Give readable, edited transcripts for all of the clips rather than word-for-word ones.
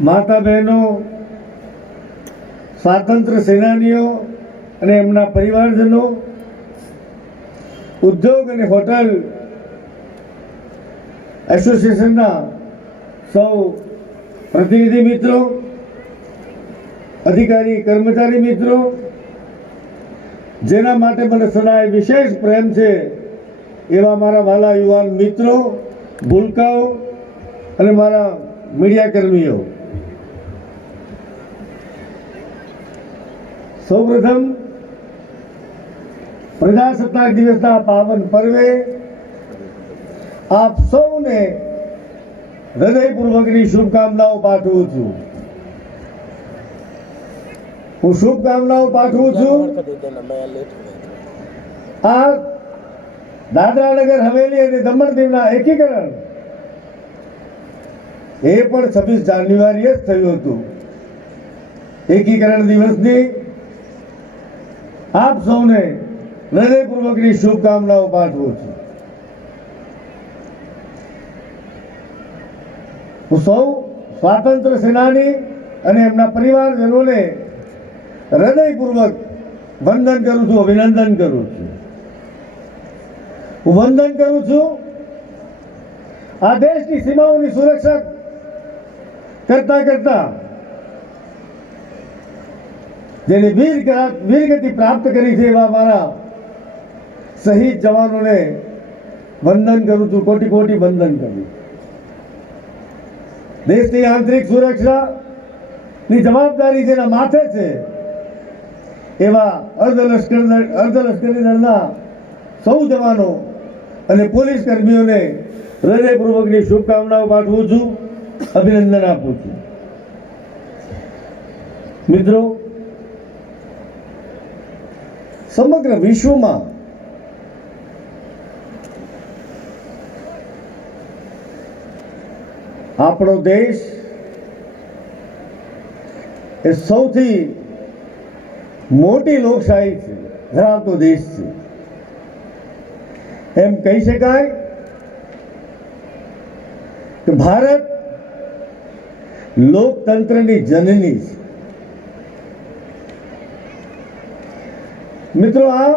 માતા બહેનો, સ્વાતંત્ર્ય સેનાનીઓ અને એમના પરિવારજનો, ઉદ્યોગ અને હોટલ એસોસિએશનના સૌ પ્રતિનિધિ મિત્રો, અધિકારી કર્મચારી મિત્રો, જેના માટે મને સદાય વિશેષ પ્રેમ છે એવા મારા વાલા યુવાન મિત્રો, ભૂલકાઓ અને મારા મીડિયા કર્મીઓ, સૌપ્રથમ પ્રજાસત્તાક દિવસના પાવન પર્વે આપ સૌને હૃદયપૂર્વકની શુભકામનાઓ પાઠવું છું. હું શુભકામનાઓ પાઠવું છું. આ દાદરા નગર હવેલી અને દમણ દીવના એકીકરણ એ પણ 26 જાન્યુઆરીએ જ થયું હતું. એકીકરણ દિવસની આપ સૌને હૃદયપૂર્વકની શુભકામનાઓ પાઠવું છું. હું સૌ સ્વાતંત્ર્ય સેનાની અને એમના પરિવારજનોને હૃદયપૂર્વક વંદન કરું છું, અભિનંદન કરું છું. હું વંદન કરું છું આ દેશની સીમાઓની સુરક્ષા કરતા જેને વીરગતિ પ્રાપ્ત કરી છે એવા મારા શહીદ જવાનોને વંદન કરું છું, કોટી કોટી વંદન કરું. દેશની આંતરિક સુરક્ષાની જવાબદારી જેના માથે છે એવા અર્ધલશ્કરી દળના સૌ જવાનો અને પોલીસ કર્મીઓને હૃદયપૂર્વકની શુભકામનાઓ પાઠવું છું, અભિનંદન આપું છું. મિત્રો, સમગ્ર વિશ્વમાં આપણો દેશ એ સૌથી મોટી લોકશાહી ધરાવતો દેશ છે. એમ કહી શકાય કે ભારત લોકતંત્રની જનની છે. મિત્રો, આ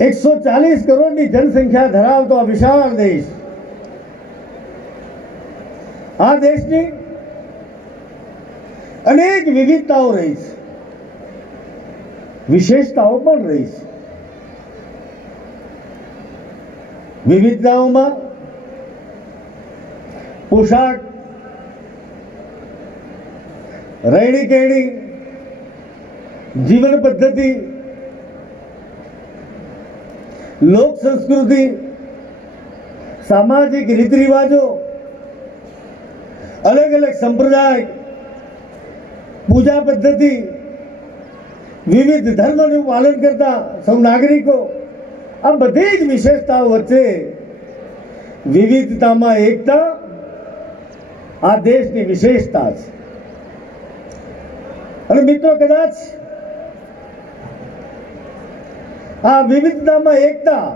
140 કરોડની જનસંખ્યા ધરાવતો આ વિશાળ દેશ, આ દેશની અનેક વિવિધતાઓ રહી છે, વિશેષતાઓ પણ રહી છે. વિવિધતાઓમાં પોશાક, રહેણી કહેણી, જીવન પદ્ધતિ, લોક સંસ્કૃતિ, સામાજિક રીત રિવાજો, અલગ અલગ સંપ્રદાય, પૂજા પદ્ધતિ, વિવિધ ધર્મનું પાલન કરતા સૌ નાગરિકો, આ બધી જ વિશેષતાઓ વચ્ચે વિવિધતામાં એકતા આ દેશની વિશેષતા છે. અને મિત્રો, કદાચ આ વિવિધતામાં એકતા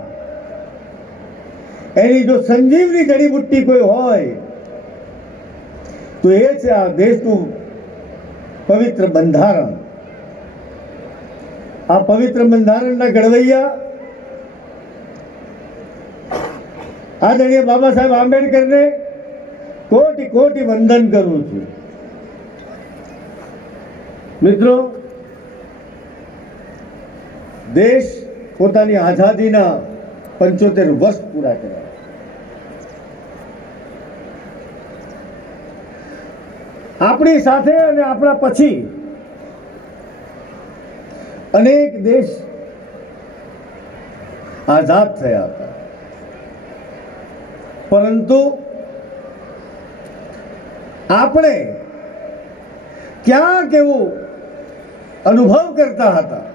એની જો સંજીવની જડીબુટ્ટી કોઈ હોય તો એ છે આ દેશનું પવિત્ર બંધારણ. આ પવિત્ર બંધારણના ઘડવૈયા આદરણીય બાબા સાહેબ આંબેડકરને કોટી કોટી વંદન કરું છું. મિત્રો, દેશ પોતાની આઝાદીના 75 વર્ષ પૂરા કર્યા. આપણી સાથે અને આપણા પછી અનેક દેશ આઝાદ થયા હતા, પરંતુ આપણે ક્યાંક એવું અનુભવ કરતા હતા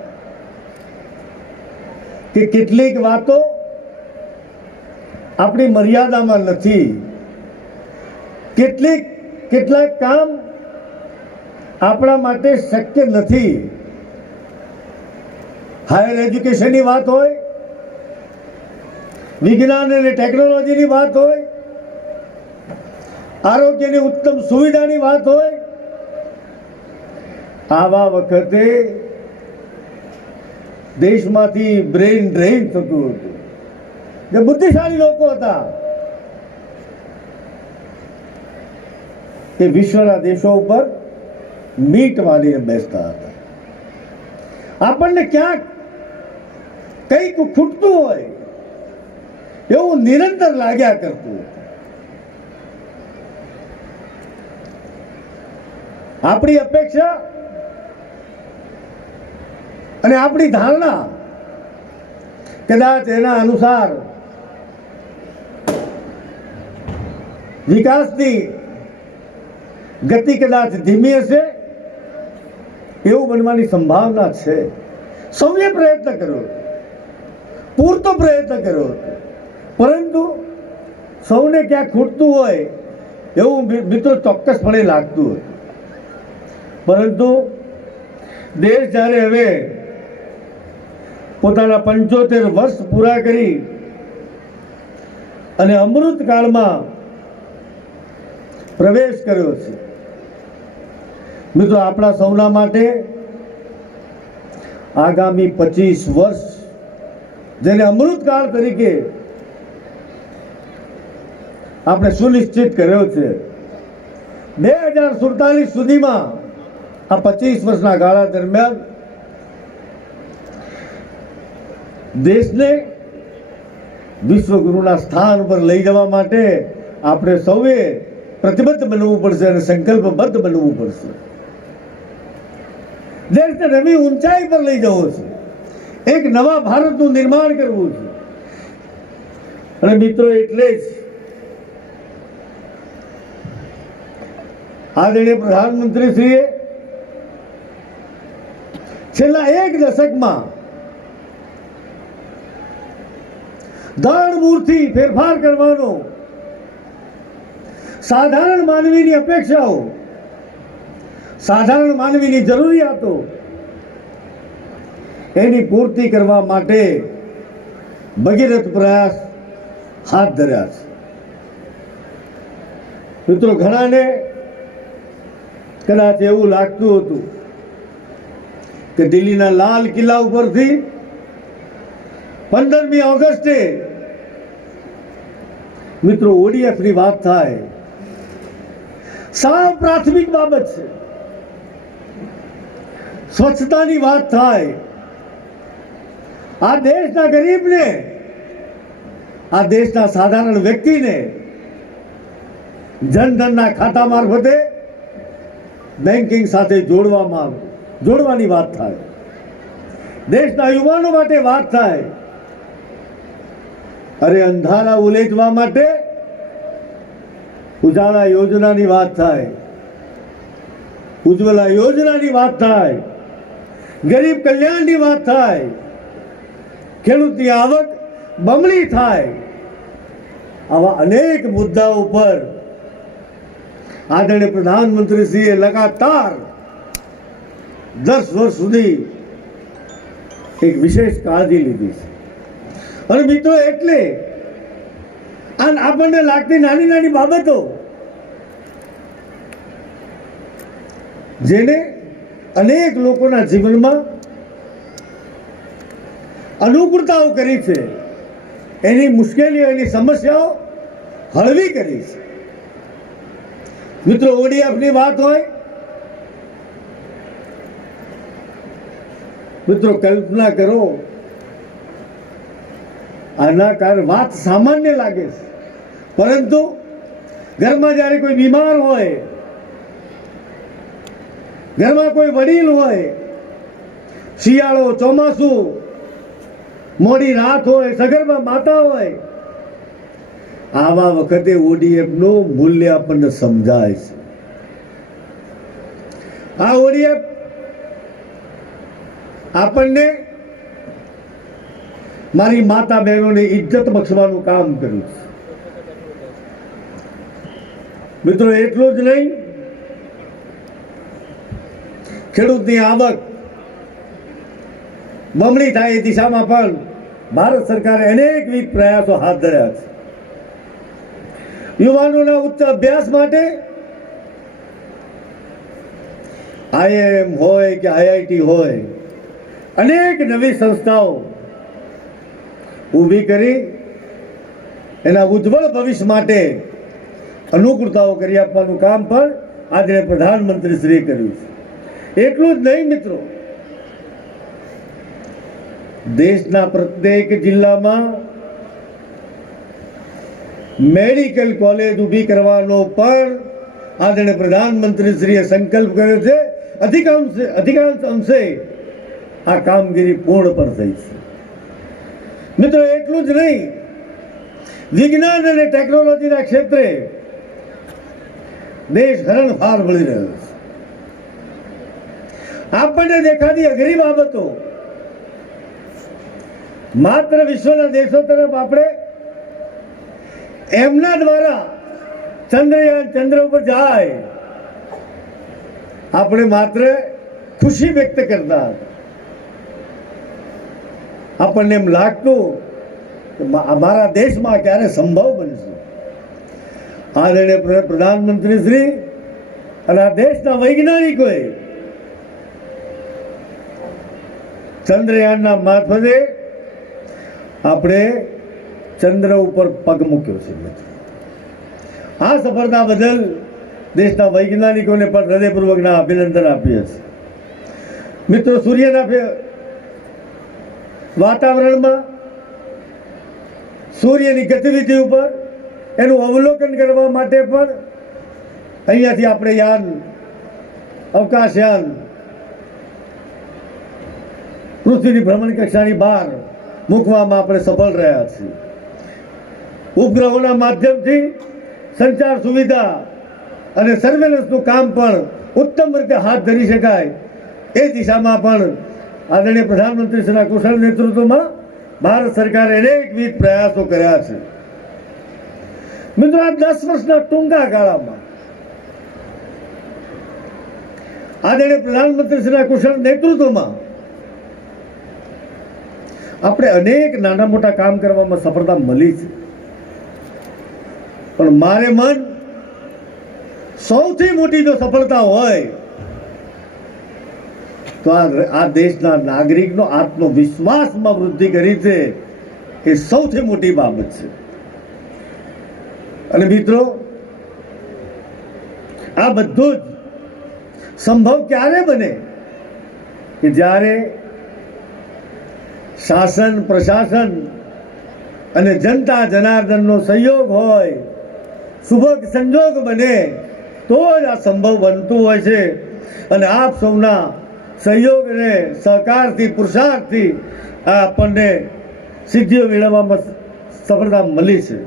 કે કેટલીક વાતો આપણી મર્યાદામાં નથી, કેટલાક કામ આપણા માટે શક્ય નથી. હાયર એજ્યુકેશનની વાત હોય, વિજ્ઞાન અને ટેકનોલોજીની વાત હોય, આરોગ્યની ઉત્તમ સુવિધાની વાત હોય, આવા વખતે દેશમાંથી બ્રેન ડ્રેઇન થતું હતું. જે બુદ્ધિશાળી લોકો હતા એ વિશ્વના દેશો ઉપર મીટ માંડીને બેસતા હતા. આપણને ક્યાંક કંઈક ખૂટતું હોય એવું નિરંતર લાગ્યા કરતું. આપણી અપેક્ષા અને આપણી ધારણા કદાચ એના અનુસાર વિકાસની ગતિ કદાચ ધીમી હશે એવું બનવાની સંભાવના છે. સૌએ પ્રયત્ન કર્યો, પૂરતો પ્રયત્ન કર્યો, પરંતુ સૌને ક્યાંક ખૂટતું હોય એવું મિત્રો ચોક્કસપણે લાગતું હતું. પરંતુ દેશ જ્યારે હવે પોતાના 75 વર્ષ પૂરા કરી અને અમૃતકાળમાં પ્રવેશ કર્યો છે, મિત્રો આપણા સૌના માટે આગામી 25 વર્ષ જેને અમૃતકાળ તરીકે આપણે સુનિશ્ચિત કર્યો છે, 2047 સુધીમાં આ 25 વર્ષના ગાળા દરમિયાન દેશને વિશ્વગુરુના સ્થાન પર લઈ જવા માટે આપણે સૌએ પ્રતિબદ્ધ બનવું પડશે અને સંકલ્પબદ્ધ બનવું પડશે. દેશને નવી ઊંચાઈ પર લઈ જવો છે, એક નવા ભારતનું નિર્માણ કરવું છે. અને મિત્રો એટલે જ આદરણીય પ્રધાનમંત્રીશ્રીએ છેલ્લા 1 દશકમાં ધરમૂળથી ફેરફાર કરવાનો, સાધારણ માનવીની અપેક્ષાઓ, સાધારણ માનવીની જરૂરિયાતો એની પૂર્તિ કરવા માટે ભગીરથ પ્રયાસ હાથ ધર્યા છે. મિત્રો ઘણાને કદાચ એવું લાગતું હતું કે દિલ્હીના લાલ કિલ્લા ઉપરથી 15મી ઓગસ્ટે મિત્રો ઓડીએફની વાત થાય, સાવ પ્રાથમિક બાબત છે. સ્વચ્છતાની વાત થાય, આ દેશના ગરીબને, આ દેશના સાધારણ વ્યક્તિને જનધનના ખાતા મારફતે બેન્કિંગ સાથે જોડવાની વાત થાય, દેશના યુવાનો માટે વાત થાય, અરે અંધારા ઉલેચવા માટે ઉજાલા યોજનાની વાત થાય, ઉજ્જવલા યોજનાની વાત થાય, ગરીબ કલ્યાણની વાત થાય, ખેડૂતની આવક બમણી થાય, આવા અનેક મુદ્દાઓ પર આદરણીય પ્રધાનમંત્રીશ્રીએ લગાતાર 10 વર્ષ સુધી એક વિશેષ કાળજી લીધી છે. અને મિત્રો એટલે આપણને લાગતી નાની નાની બાબતો જેને અનેક લોકોના જીવનમાં અનુકૂળતાઓ કરી છે, એની મુશ્કેલીઓ, એની સમસ્યાઓ હળવી કરી છે. મિત્રો ઓડીએફની વાત હોય, મિત્રો કલ્પના કરો, આના કારણ વાત સામાન્ય લાગે છે, પરંતુ ઘરમાં જ્યારે કોઈ બીમાર હોય, ઘરમાં કોઈ વડીલ હોય, શિયાળો, ચોમાસું, મોડી રાત હોય, સગર્ભા માતા હોય, આવા વખતે ઓડીએફનું મૂલ્ય આપણને સમજાય છે. આ ઓડીએફ આપણને મારી માતા બહેનોની ઇજ્જત બક્ષવાનું કામ કર્યું છે. મિત્રો એટલું જ નહીં, ખેડૂતની આવક બમણી થાય એ દિશામાં પણ ભારત સરકારે અનેકવિધ પ્રયાસો હાથ ધર્યા છે. યુવાનોના ઉચ્ચ અભ્યાસ માટે IIM હોય કે IIT હોય, અનેક નવી સંસ્થાઓ ઊભી કરી એના ઉજ્જવળ ભવિષ્ય માટે અનુકૂળતાઓ કરી આપવાનું કામ પણ આજે પ્રધાનમંત્રી શ્રી કર્યું છે. એટલું જ નહીં મિત્રો, દેશના પ્રત્યેક જિલ્લામાં મેડિકલ કોલેજ ઊભી કરવાનો પણ આદરણીય પ્રધાનમંત્રી શ્રીએ સંકલ્પ કર્યો છે. અધિકાંશ અંશે આ કામગીરી પૂર્ણ પણ થઈ છે. મિત્રો એટલું જ નહીં, વિજ્ઞાન અને ટેકનોલોજીના ક્ષેત્રે દેશ હરણફાળ મળી રહ્યો છે. આપણને દેખાતી અઘરી બાબતો માત્ર વિશ્વના દેશો તરફ આપણે એમના દ્વારા ચંદ્રયાન ચંદ્ર ઉપર જાય આપણે માત્ર ખુશી વ્યક્ત કરતા. આપણને એમ લાગતું કે અમારા દેશમાં ક્યારે સંભવ બનશે. આદરણીય પ્રધાનમંત્રી શ્રી અને આ દેશના વૈજ્ઞાનિકોએ ચંદ્રયાનના મારફતે આપણે ચંદ્ર ઉપર પગ મૂક્યો છે. આ સફળતા બદલ દેશના વૈજ્ઞાનિકોને પણ હૃદયપૂર્વકના અભિનંદન આપીએ છીએ. મિત્રો, સૂર્યના વાતાવરણમાં સૂર્યની ગતિવિધિ ઉપર એનું અવલોકન કરવા માટે પણ અહીંયાથી આપણે યાન, અવકાશયાન પૃથ્વીની ભ્રમણ કક્ષાની બહાર મૂકવામાં આપણે સફળ રહ્યા છીએ. ઉપગ્રહોના માધ્યમથી સંચાર સુવિધા અને સર્વેલન્સનું કામ પણ ઉત્તમ રીતે હાથ ધરી શકાય એ દિશામાં પણ આદરણીય પ્રધાનમંત્રી શ્રીના કુશળ નેતૃત્વમાં ભારત સરકારે અનેકવિધ પ્રયાસો કર્યા છે. મિત્રો, આ 10 વર્ષના ટૂંકા ગાળામાં આદરણીય પ્રધાનમંત્રી શ્રીના કુશળ નેતૃત્વમાં આપણે અનેક નાના મોટા કામ કરવામાં સફળતા મળી છે. પણ મારે મન સૌથી મોટી જો સફળતા હોય તો આ દેશના નાગરિકનો આત્મવિશ્વાસમાં વૃદ્ધિ કરી છે. એ સૌથી મોટી બાબત છે. અને મિત્રો, આ બધું જ સંભવ ક્યારે બને કે જ્યારે શાસન, પ્રશાસન અને જનતા જનાર્દનનો સહયોગ હોય, શુભ સંજોગ બને તો જ આ સંભવ બનતું હોય છે. અને આપ સૌના સહયોગ અને સહકારથી, પુરુષાર્થથી આ આપણને સિદ્ધિઓ મેળવવામાં સફળતા મળી છે.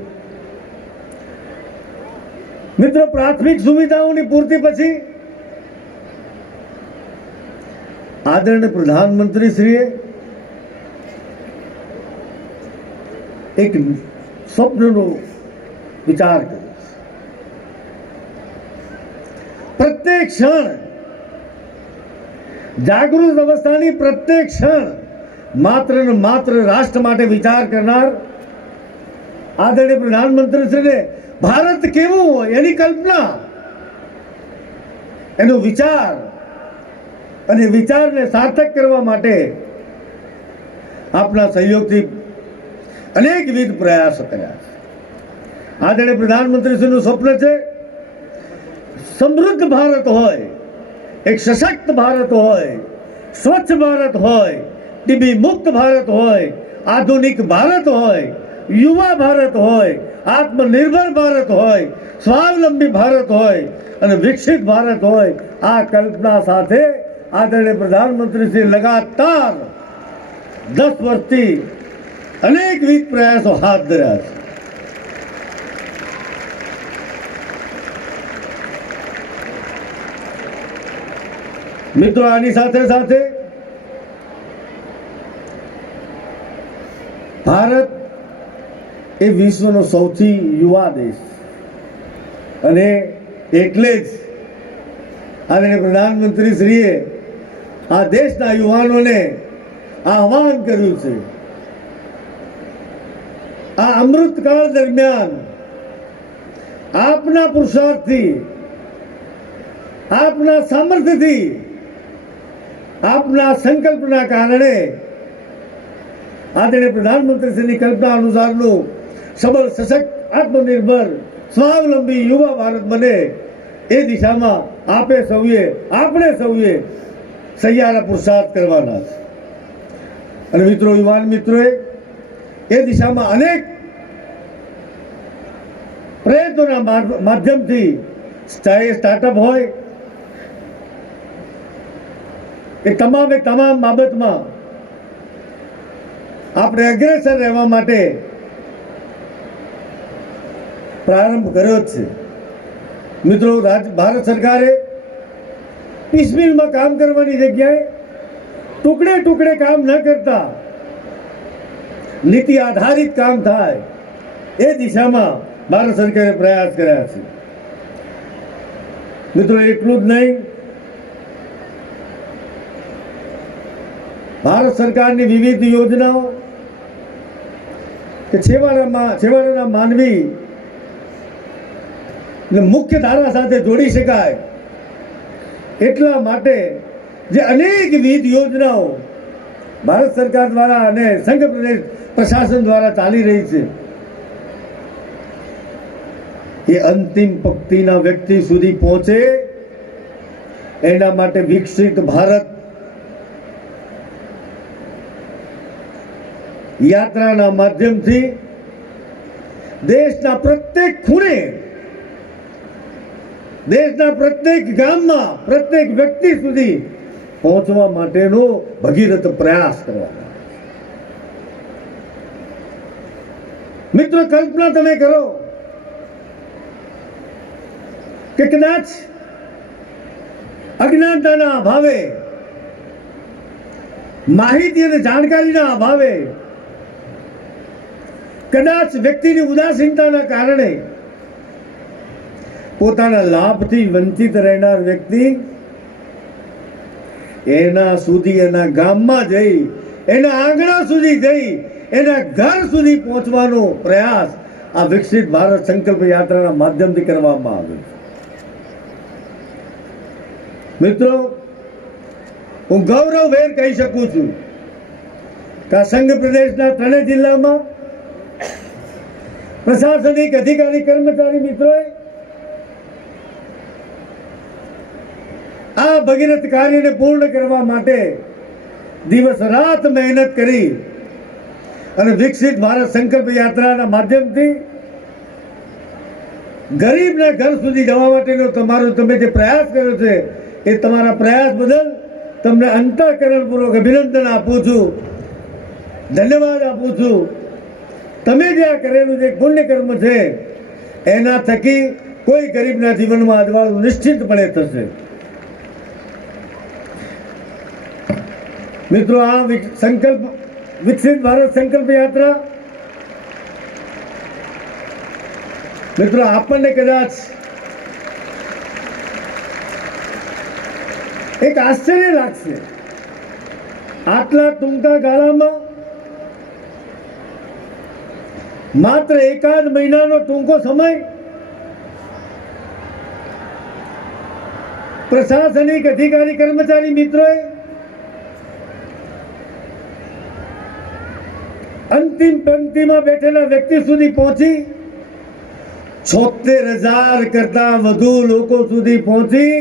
મિત્રો, પ્રાથમિક સુવિધાઓની પૂર્તિ પછી આદરણીય પ્રધાનમંત્રી શ્રીએ એક સ્વપ્નનો વિચાર કર્યો. પ્રત્યેક ક્ષણ, જાગૃત અવસ્થાની પ્રત્યેક ક્ષણ માત્ર ને માત્ર રાષ્ટ્ર માટે વિચાર કરનાર આદરણીય પ્રધાનમંત્રીશ્રીને ભારત કેવું હોય એની કલ્પના, એનો વિચાર અને વિચારને સાર્થક કરવા માટે આપના સહયોગથી અનેકવિધ પ્રયાસો કર્યા છે. આદરણીય પ્રધાનમંત્રીશ્રીનું સ્વપ્ન છે સમૃદ્ધ ભારત હોય, એક સશક્ત ભારત હોય, સ્વચ્છ ભારત હોય, ટીબી મુક્ત ભારત હોય, આધુનિક ભારત હોય, યુવા ભારત હોય, આત્મનિર્ભર ભારત હોય, સ્વાવલંબી ભારત હોય અને વિકસિત ભારત હોય. આ કલ્પના સાથે આદરણીય પ્રધાનમંત્રી શ્રી લગાતાર 10 વર્ષથી અનેકવિધ પ્રયાસો હાથ ધર્યા છે. મિત્રો, આની સાથે સાથે ભારત એ વિશ્વનો સૌથી યુવા દેશ અને એટલે જ આદરણીય પ્રધાનમંત્રી શ્રીએ આ દેશના યુવાનોને આહ્વાન કર્યું છે. આ અમૃતકાળ દરમિયાન આપના પુરુષાર્થથી, આપના સામર્થ્યથી, આપના સંકલ્પના કારણે આદરણીય પ્રધાનમંત્રીશ્રીની કલ્પના અનુસારનું સબળ, સશક્ત, આત્મનિર્ભર, સ્વાવલંબી યુવા ભારત બને એ દિશામાં આપણે સૌએ સહિયારા પુરુષાર્થ કરવાના છે. અને મિત્રો, યુવાન મિત્રોએ એ દિશામાં અનેક પ્રયત્નોના માધ્યમથી, ચાહે સ્ટાર્ટઅપ હોય, એ તમામ બાબતમાં આપણે અગ્રેસર રહેવા માટે પ્રારંભ કર્યો જ છે. મિત્રો, ભારત સરકારે પીસમીલમાં કામ કરવાની જગ્યાએ ટુકડે ટુકડે કામ ન કરતા નીતિ આધારિત કામ થાય એ દિશામાં ભારત સરકારે પ્રયાસ કર્યા છે. મિત્રો, એટલું જ નહીં, ભારત સરકારની વિવિધ યોજનાઓ કે છેવાડાના માનવી મુખ્ય ધારા સાથે જોડી શકાય એટલા માટે જે અનેકવિધ યોજનાઓ ભારત સરકાર દ્વારા અને સંઘ પ્રદેશ પ્રશાસન દ્વારા ચાલી રહી છે, એ અંતિમ પંક્તિના વ્યક્તિ સુધી પહોંચે એના માટે વિકસિત ભારત યાત્રાના માધ્યમથી દેશના પ્રત્યેક ખૂણે, દેશના પ્રત્યેક ગામમાં, પ્રત્યેક વ્યક્તિ સુધી પહોંચવા માટેનો ભગીરથ પ્રયાસ કરવાનો. મિત્રો, કલ્પના તમે કરો કે કદાચ અજ્ઞાનતાના અભાવે, માહિતી અને જાણકારીના અભાવે, કદાચ વ્યક્તિની ઉદાસીનતાના કારણે પોતાના લાભથી વંચિત રહેનાર વ્યક્તિ એના સુધી, એના ગામમાં જઈ, એના આંગણા સુધી જઈ, એના ઘર સુધી પહોંચવાનો પ્રયાસ આ વિકસિત ભારત સંકલ્પ યાત્રાના માધ્યમથી કરવામાં આવે છે. મિત્રો, હું ગૌરવભેર કહી શકું છું કે આ સંઘ પ્રદેશના 3 જિલ્લામાં પ્રશાસનિક અધિકારી, કર્મચારી મિત્રોએ આ ભગીરથ કાર્યને પૂર્ણ કરવા માટે દિવસ રાત મહેનત કરી અને વિકસિત ભારત સંકલ્પ યાત્રાના માધ્યમથી ગરીબના ઘર સુધી જવા માટેનો તમે જે પ્રયાસ કર્યો છે, એ તમારા પ્રયાસ બદલ તમને અંતઃકરણપૂર્વક અભિનંદન આપું છું, ધન્યવાદ આપું છું. તમે જે આ કરેલું જે પુણ્ય કર્મ છે એના થકી કોઈ ગરીબના જીવનમાં અજવાળું નિશ્ચિતપણે થશે. મિત્રો, આ વિકસિત ભારત સંકલ્પ યાત્રા, મિત્રો, આપણને કદાચ એક આશ્ચર્ય લાગશે, આટલા ટૂંકા ગાળામાં, માત્ર એકાદ મહિનાનો ટૂંકો સમય, પ્રશાસનિક અધિકારી, કર્મચારી મિત્રોએ અંતિમ પંક્તિમાં બેઠેલા વ્યક્તિ સુધી પહોંચી 76,000 કરતા વધુ લોકો સુધી પહોંચી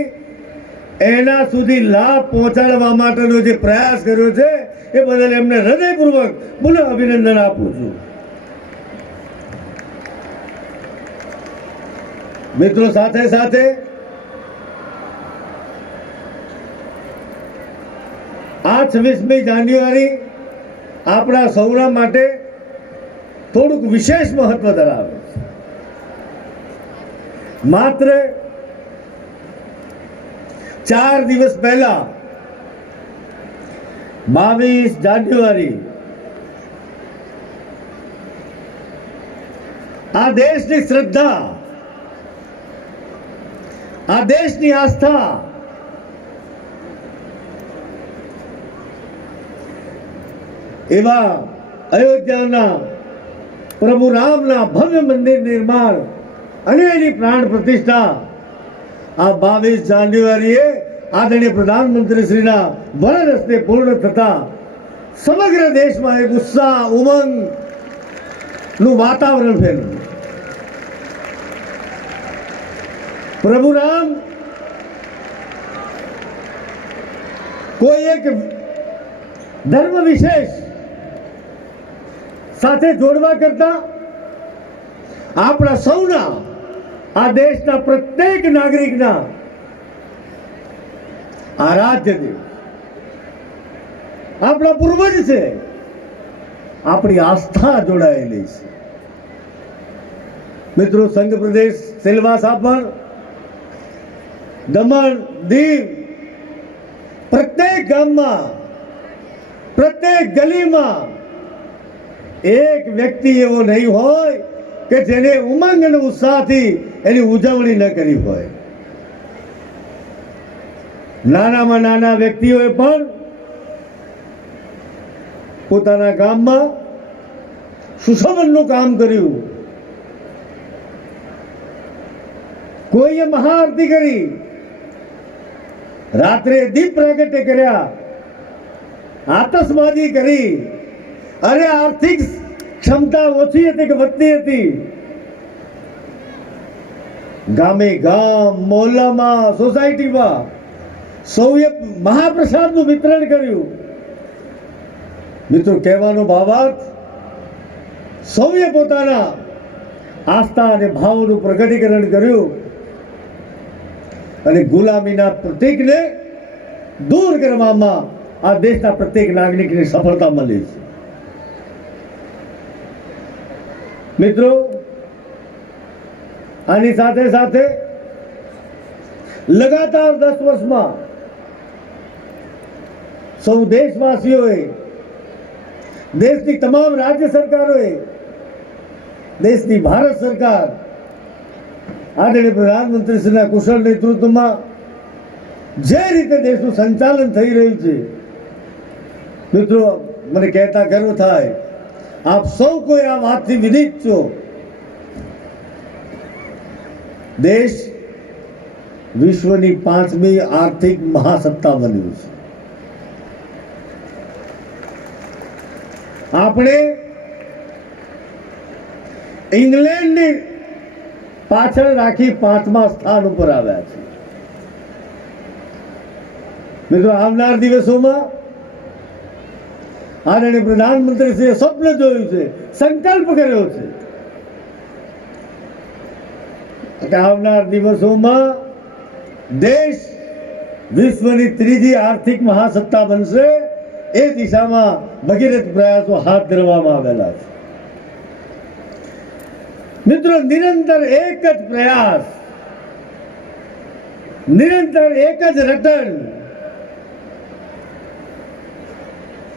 એના સુધી લાભ પહોંચાડવા માટેનો જે પ્રયાસ કર્યો છે એ બદલ એમને હૃદયપૂર્વક પુનઃ અભિનંદન આપું છું. મિત્રો, સાથે સાથે આ 26મી જાન્યુઆરી આપણા સૌના માટે થોડુંક વિશેષ મહત્વ ધરાવે છે. માત્ર 4 દિવસ પહેલા 22 જાન્યુઆરી આ દેશની શ્રદ્ધા, આ દેશની આસ્થા, એવા અયોધ્યાના પ્રભુ રામના ભવ્ય મંદિર નિર્માણ અને એની પ્રાણ પ્રતિષ્ઠા આ 22 જાન્યુઆરીએ આદરણીય પ્રધાનમંત્રી શ્રીના વરદ હસ્તે પૂર્ણ થતા સમગ્ર દેશમાં એક ઉત્સાહ ઉમંગ નું વાતાવરણ ફેરવ્યું. પ્રભુ રામ કોઈ એક ધર્મ વિશેષ સાથે જોડવા કરતા આપણા સૌના, આ દેશના પ્રત્યેક નાગરિકના આરાધ્ય દેવ આપણા પૂર્વજ છે, આપણી આસ્થા જોડાયેલી છે. મિત્રો, સંઘ પ્રદેશ સિલવાસા પર, દમણ, દીવ, પ્રત્યેક ગામમાં, પ્રત્યેક ગલીમાં એક વ્યક્તિ એવો નહીં હોય કે જેને ઉમંગ અને ઉત્સાહથી એની ઉજવણી ન કરી હોય. નાનામાં નાના વ્યક્તિઓએ પણ પોતાના ગામમાં સુશોભનનું કામ કર્યું. કોઈએ મહાઆરતી કરી, રાત્રે દીપ પ્રાગટ્ય કર્યા, આતશબાજી કરી. અરે આર્થિક ક્ષમતા ઓછી હતી કે વધતી હતી, ગામે ગામ, મોહલ્લામાં, સોસાયટીમાં સૌએ મહાપ્રસાદનું વિતરણ કર્યું. મિત્રો, કહેવાનો ભાવાર્થ, સૌએ પોતાના આસ્થા અને ભાવનું પ્રગટીકરણ કર્યું અને ગુલામીના પ્રતીકને દૂર કરવામાં આ દેશના પ્રત્યેક નાગરિકને સફળતા મળી છે. મિત્રો, આની સાથે સાથે લગાતાર 10 વર્ષમાં સૌ દેશવાસીઓએ, દેશની તમામ રાજ્ય સરકારોએ, દેશની ભારત સરકાર આદરણીય પ્રધાનમંત્રી શ્રીના કુશળ નેતૃત્વમાં જે રીતે દેશનું સંચાલન થઈ રહ્યું છે, મિત્રો, મને કહેતા ગર્વ થાય. આપ સૌ કોઈ આ વાતથી વિદિત છો. દેશ વિશ્વની 5મી આર્થિક મહાસત્તા બન્યું છે. આપણે ઇંગ્લેન્ડની પાછળ રાખી 5મા સ્થાન ઉપર આવ્યા છે. મિત્રો, આવનાર દિવસોમાં આદરણીય પ્રધાનમંત્રીશ્રીએ સ્વપ્ન જોયું છે, સંકલ્પ કર્યો છે કે આવનાર દિવસોમાં દેશ વિશ્વની 3જી આર્થિક મહાસત્તા બનશે. એ દિશામાં ભગીરથ પ્રયાસો હાથ ધરવામાં આવેલા છે. મિત્રો, નિરંતર એક જ પ્રયાસ, નિરંતર એક જ રટણ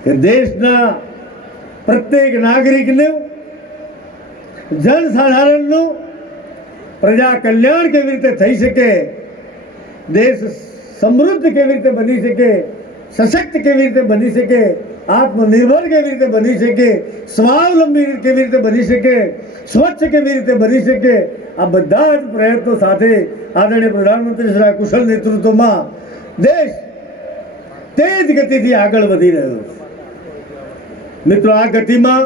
કે દેશના પ્રત્યેક નાગરિકનું, જનસાધારણનું પ્રજા કલ્યાણ કેવી રીતે થઈ શકે, દેશ સમૃદ્ધ કેવી રીતે બની શકે, સશક્ત કેવી રીતે બની શકે, આત્મનિર્ભર કેવી રીતે બની શકે, સ્વાવલંબી કેવી રીતે બની શકે, સ્વચ્છ કેવી રીતે બની શકે, આ બધા જ પ્રયત્નો સાથે આદરણીય પ્રધાનમંત્રી શ્રીના કુશળ નેતૃત્વમાં દેશ તેજ ગતિથી આગળ વધી રહ્યો છે. મિત્રો, આ ગતિમાં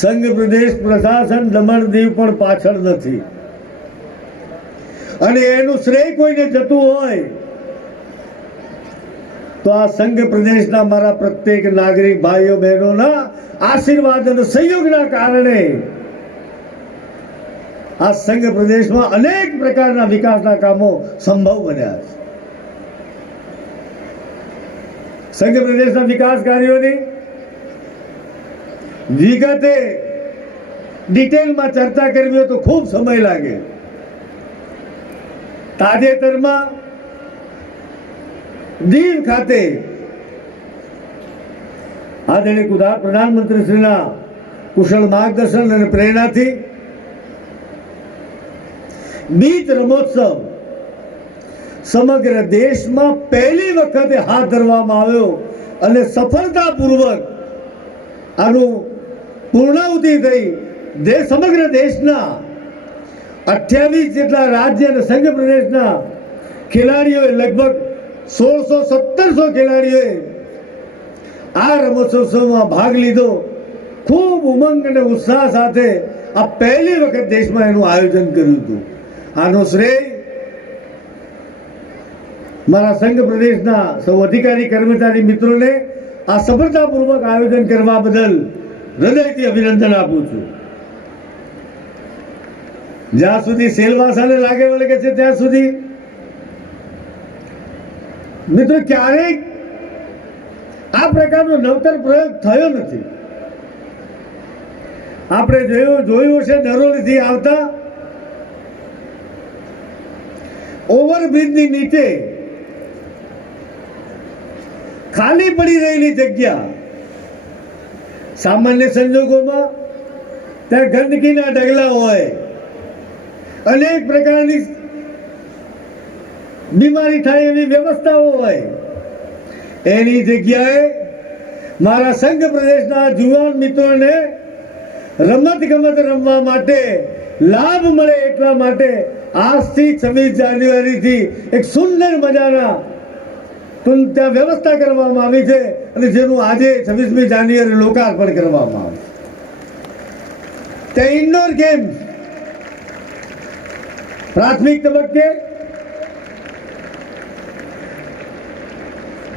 સંઘ પ્રદેશ પ્રશાસન, દમણ દીવ પણ પાછળ નથી અને એનું શ્રેય કોઈને જતું હોય તો આ સંઘ પ્રદેશના મારા પ્રત્યેક નાગરિક ભાઈઓ બહેનોના આશીર્વાદ અને સહયોગના કારણે આ સંઘ પ્રદેશમાં અનેક પ્રકારના વિકાસના કામો સંભવ બન્યા છે. સંઘ પ્રદેશના વિકાસ કાર્યોની વિગતે ડિટેલમાં ચર્ચા કરવી હોય તો ખૂબ સમય લાગે. તાજેતરમાં દીવ ખાતે આદરણીય પ્રધાનમંત્રી શ્રીના કુશળ માર્ગદર્શન અને પ્રેરણાથી બીચ રમોત્સવ સમગ્ર દેશમાં પહેલી વખતે હાથ ધરવામાં આવ્યો અને સફળતાપૂર્વક આનું પૂર્ણાહુતિ થઈ સમગ્ર દેશના 28 જેટલા રાજ્ય અને સંઘ પ્રદેશના ખેલાડીઓએ લગભગ 1600-1700 ખેલાડીઓએ આ રમતોત્સવમાં ભાગ લીધો. ખૂબ ઉમંગ અને ઉત્સાહ સાથે આ પહેલી વખત દેશમાં એનું આયોજન કર્યું હતું. આનો શ્રેય મારા સંઘ પ્રદેશના સૌ અધિકારી કર્મચારી મિત્રોને આ સફળતાપૂર્વક આયોજન કરવા બદલ હૃદયથી અભિનંદન આપું છું. જ્યાં સુધી સેલવાસાને લાગે વળગે છે ત્યાં સુધી મિત્રો ક્યારેક આ પ્રકારનો નવતર પ્રયોગ થયો નથી. આપણે જોયું છે નરોલીથી આવતા ઓવરબ્રિજની નીચે ખાલી પડી રહેલી જગ્યા, સામાન્ય સંજોગોમાં ત્યાં ગંદકીના ઢગલા હોય, અનેક પ્રકારની બીમારી થાય એવી વ્યવસ્થાઓ હોય. એની જગ્યાએ મારા સંઘ પ્રદેશના જુવાન મિત્રોને રમત ગમત રમવા માટે લાભ મળે એટલા માટે આજથી 26 જાન્યુઆરીથી એક સુંદર મજાના ત્યાં વ્યવસ્થા કરવામાં આવી છે અને જેનું આજે 26મી જાન્યુઆરી લોકાર્પણ કરવામાં આવશે. ત્યાં ઇન્ડોર ગેમ્સ પ્રાથમિક તબક્કે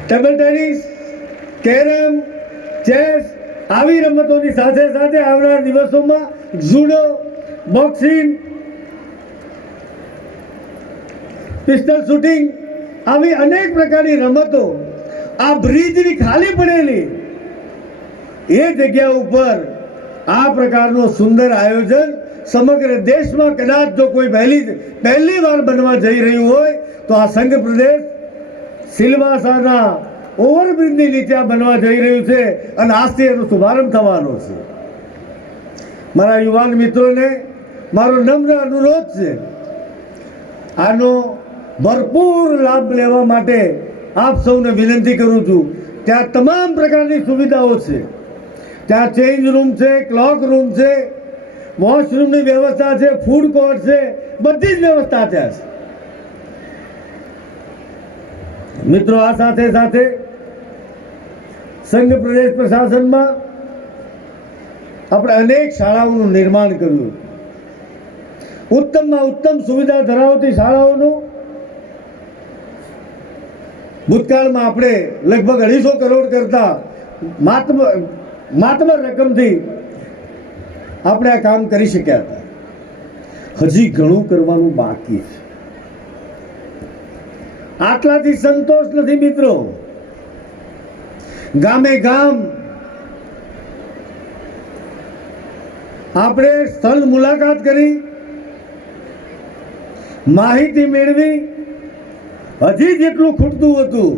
ટેબલ ટેનિસ, કેરમ, ચેસ આવી રમતોની સાથે સાથે આવનાર દિવસોમાં જુડો, બોક્સિંગ, પિસ્તોલ શૂટિંગ આવી અનેક પ્રકારની રમતો આ બ્રિજની ખાલી પડેલી એ જગ્યા ઉપર આ પ્રકારનું સુંદર આયોજન સમગ્ર દેશમાં કદાચ જો કોઈ પહેલી વાર બનવા જઈ રહ્યું હોય તો આ સંઘ પ્રદેશ સિલવાસાના ઓવરબ્રિજની નીચે બનવા જઈ રહ્યું છે અને આજથી એનો શુભારંભ થવાનો છે. મારા યુવાન મિત્રોને મારો નમ્ર અનુરોધ છે, આનો ભરપૂર લાભ લેવા માટે આપ સૌને વિનંતી કરું છું. ત્યાં તમામ પ્રકારની સુવિધાઓ છે. ત્યાં ચેન્જ રૂમ છે, ક્લોક રૂમ છે, વોશરૂમની વ્યવસ્થા છે, ફૂડ કોર્ટ છે, બધી જ વ્યવસ્થા ત્યાં છે. મિત્રો આ સાથે સાથે સંઘ પ્રદેશ પ્રશાસનમાં આપણે અનેક શાળાઓનું નિર્માણ કર્યું. ઉત્તમમાં ઉત્તમ સુવિધા ધરાવતી શાળાઓનું ભૂતકાળમાં આપણે લગભગ 250 કરોડ કરતા માતબર રકમથી આપણે આ કામ કરી શક્યા હતા. હજી ઘણું કરવાનું બાકી છે. આટલાથી સંતોષ નથી મિત્રો. ગામે ગામ આપણે સ્થળ મુલાકાત કરી, માહિતી મેળવી. હજી જેટલું ખૂટતું હતું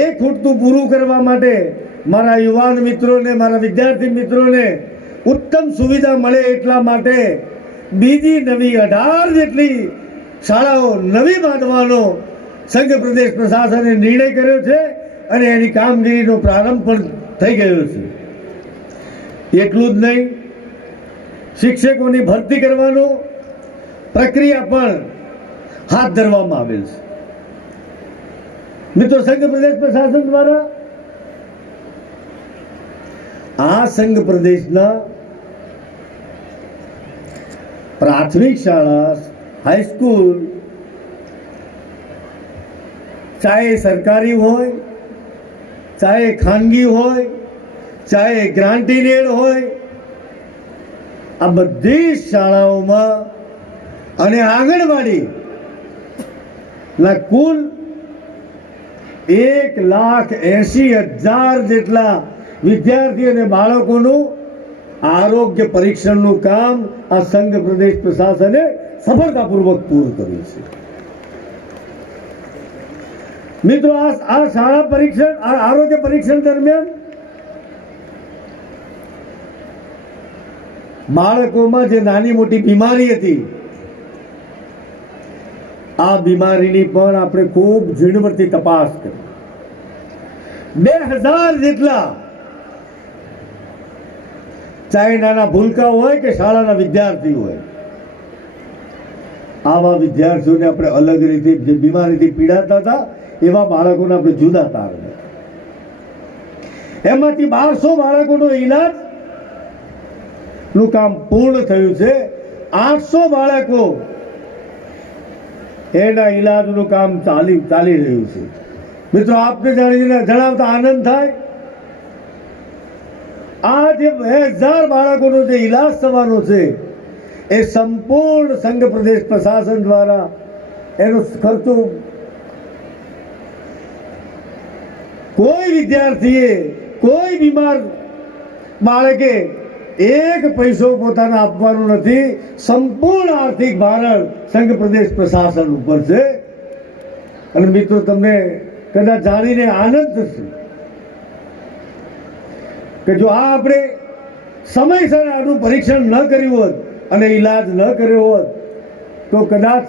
એ ખૂટતું પૂરું કરવા માટે મારા યુવાન મિત્રોને, મારા વિદ્યાર્થી મિત્રોને ઉત્તમ સુવિધા મળે એટલા માટે બીજી નવી 18 જેટલી શાળાઓ નવી બાંધવાનો સંઘ પ્રદેશ પ્રશાસને નિર્ણય કર્યો છે અને એની કામગીરીનો પ્રારંભ પણ થઈ ગયો છે. એટલું જ નહીં, શિક્ષકોની ભરતી કરવાનો પ્રક્રિયા પણ હાથ ધરવામાં આવેલ છે. મિત્રો, સંઘ પ્રદેશ પ્રશાસન દ્વારા આ સંઘ પ્રદેશના પ્રાથમિક શાળા, હાઈસ્કૂલ, ચાહે સરકારી હોય, ચાહે ખાનગી હોય, ચાહે ગ્રાન્ટેડ હોય, આ બધી શાળાઓમાં અને આંગણવાડી ના કુલ 1,80,000 જેટલા વિદ્યાર્થી અને બાળકોનું આરોગ્ય પરીક્ષણનું કામ આ સંઘ પ્રદેશ પ્રશાસને સફળતાપૂર્વક પૂરું કર્યું છે. મિત્રો, આ શાળા પરીક્ષણ, આ આરોગ્ય પરીક્ષણ દરમિયાન બાળકોમાં જે નાની મોટી બીમારી હતી, આ બીમારીની પણ આપણે ખૂબ ઝીણવટથી તપાસ કરી. 2000 જેટલા ચાહે નાના ભૂલકા હોય કે શાળાના વિદ્યાર્થી હોય, આવા વિદ્યાર્થીઓને આપણે અલગ રીતે જે બીમારીથી પીડાતા હતા એવા બાળકોને આપણે જુદા તારવે. એમાંથી 1200 બાળકોનો ઈલાજ નું કામ પૂર્ણ થયું છે. 800 બાળકો એના ઈલાજનું કામ ચાલી રહ્યું છે. મિત્રો, આપને જાણીને જણાવતા આનંદ થાય, આ જે 2000 બાળકોનો જે ઈલાજ થવાનો છે એ સંપૂર્ણ સંઘ પ્રદેશ પ્રશાસન દ્વારા એનો ખર્ચો કોઈ વિદ્યાર્થીએ, કોઈ બીમાર બાળકે એક પૈસો પોતાને આપવાનું નથી. સંપૂર્ણ આર્થિક ભારણ સંઘ પ્રદેશ પ્રશાસન ઉપર છે. અને મિત્રો, તમને કદાચ જાણીને આનંદ થશે કે જો આ આપણે સમયસર આનું પરીક્ષણ ન કર્યું હોત અને ઈલાજ ન કર્યો હોત તો કદાચ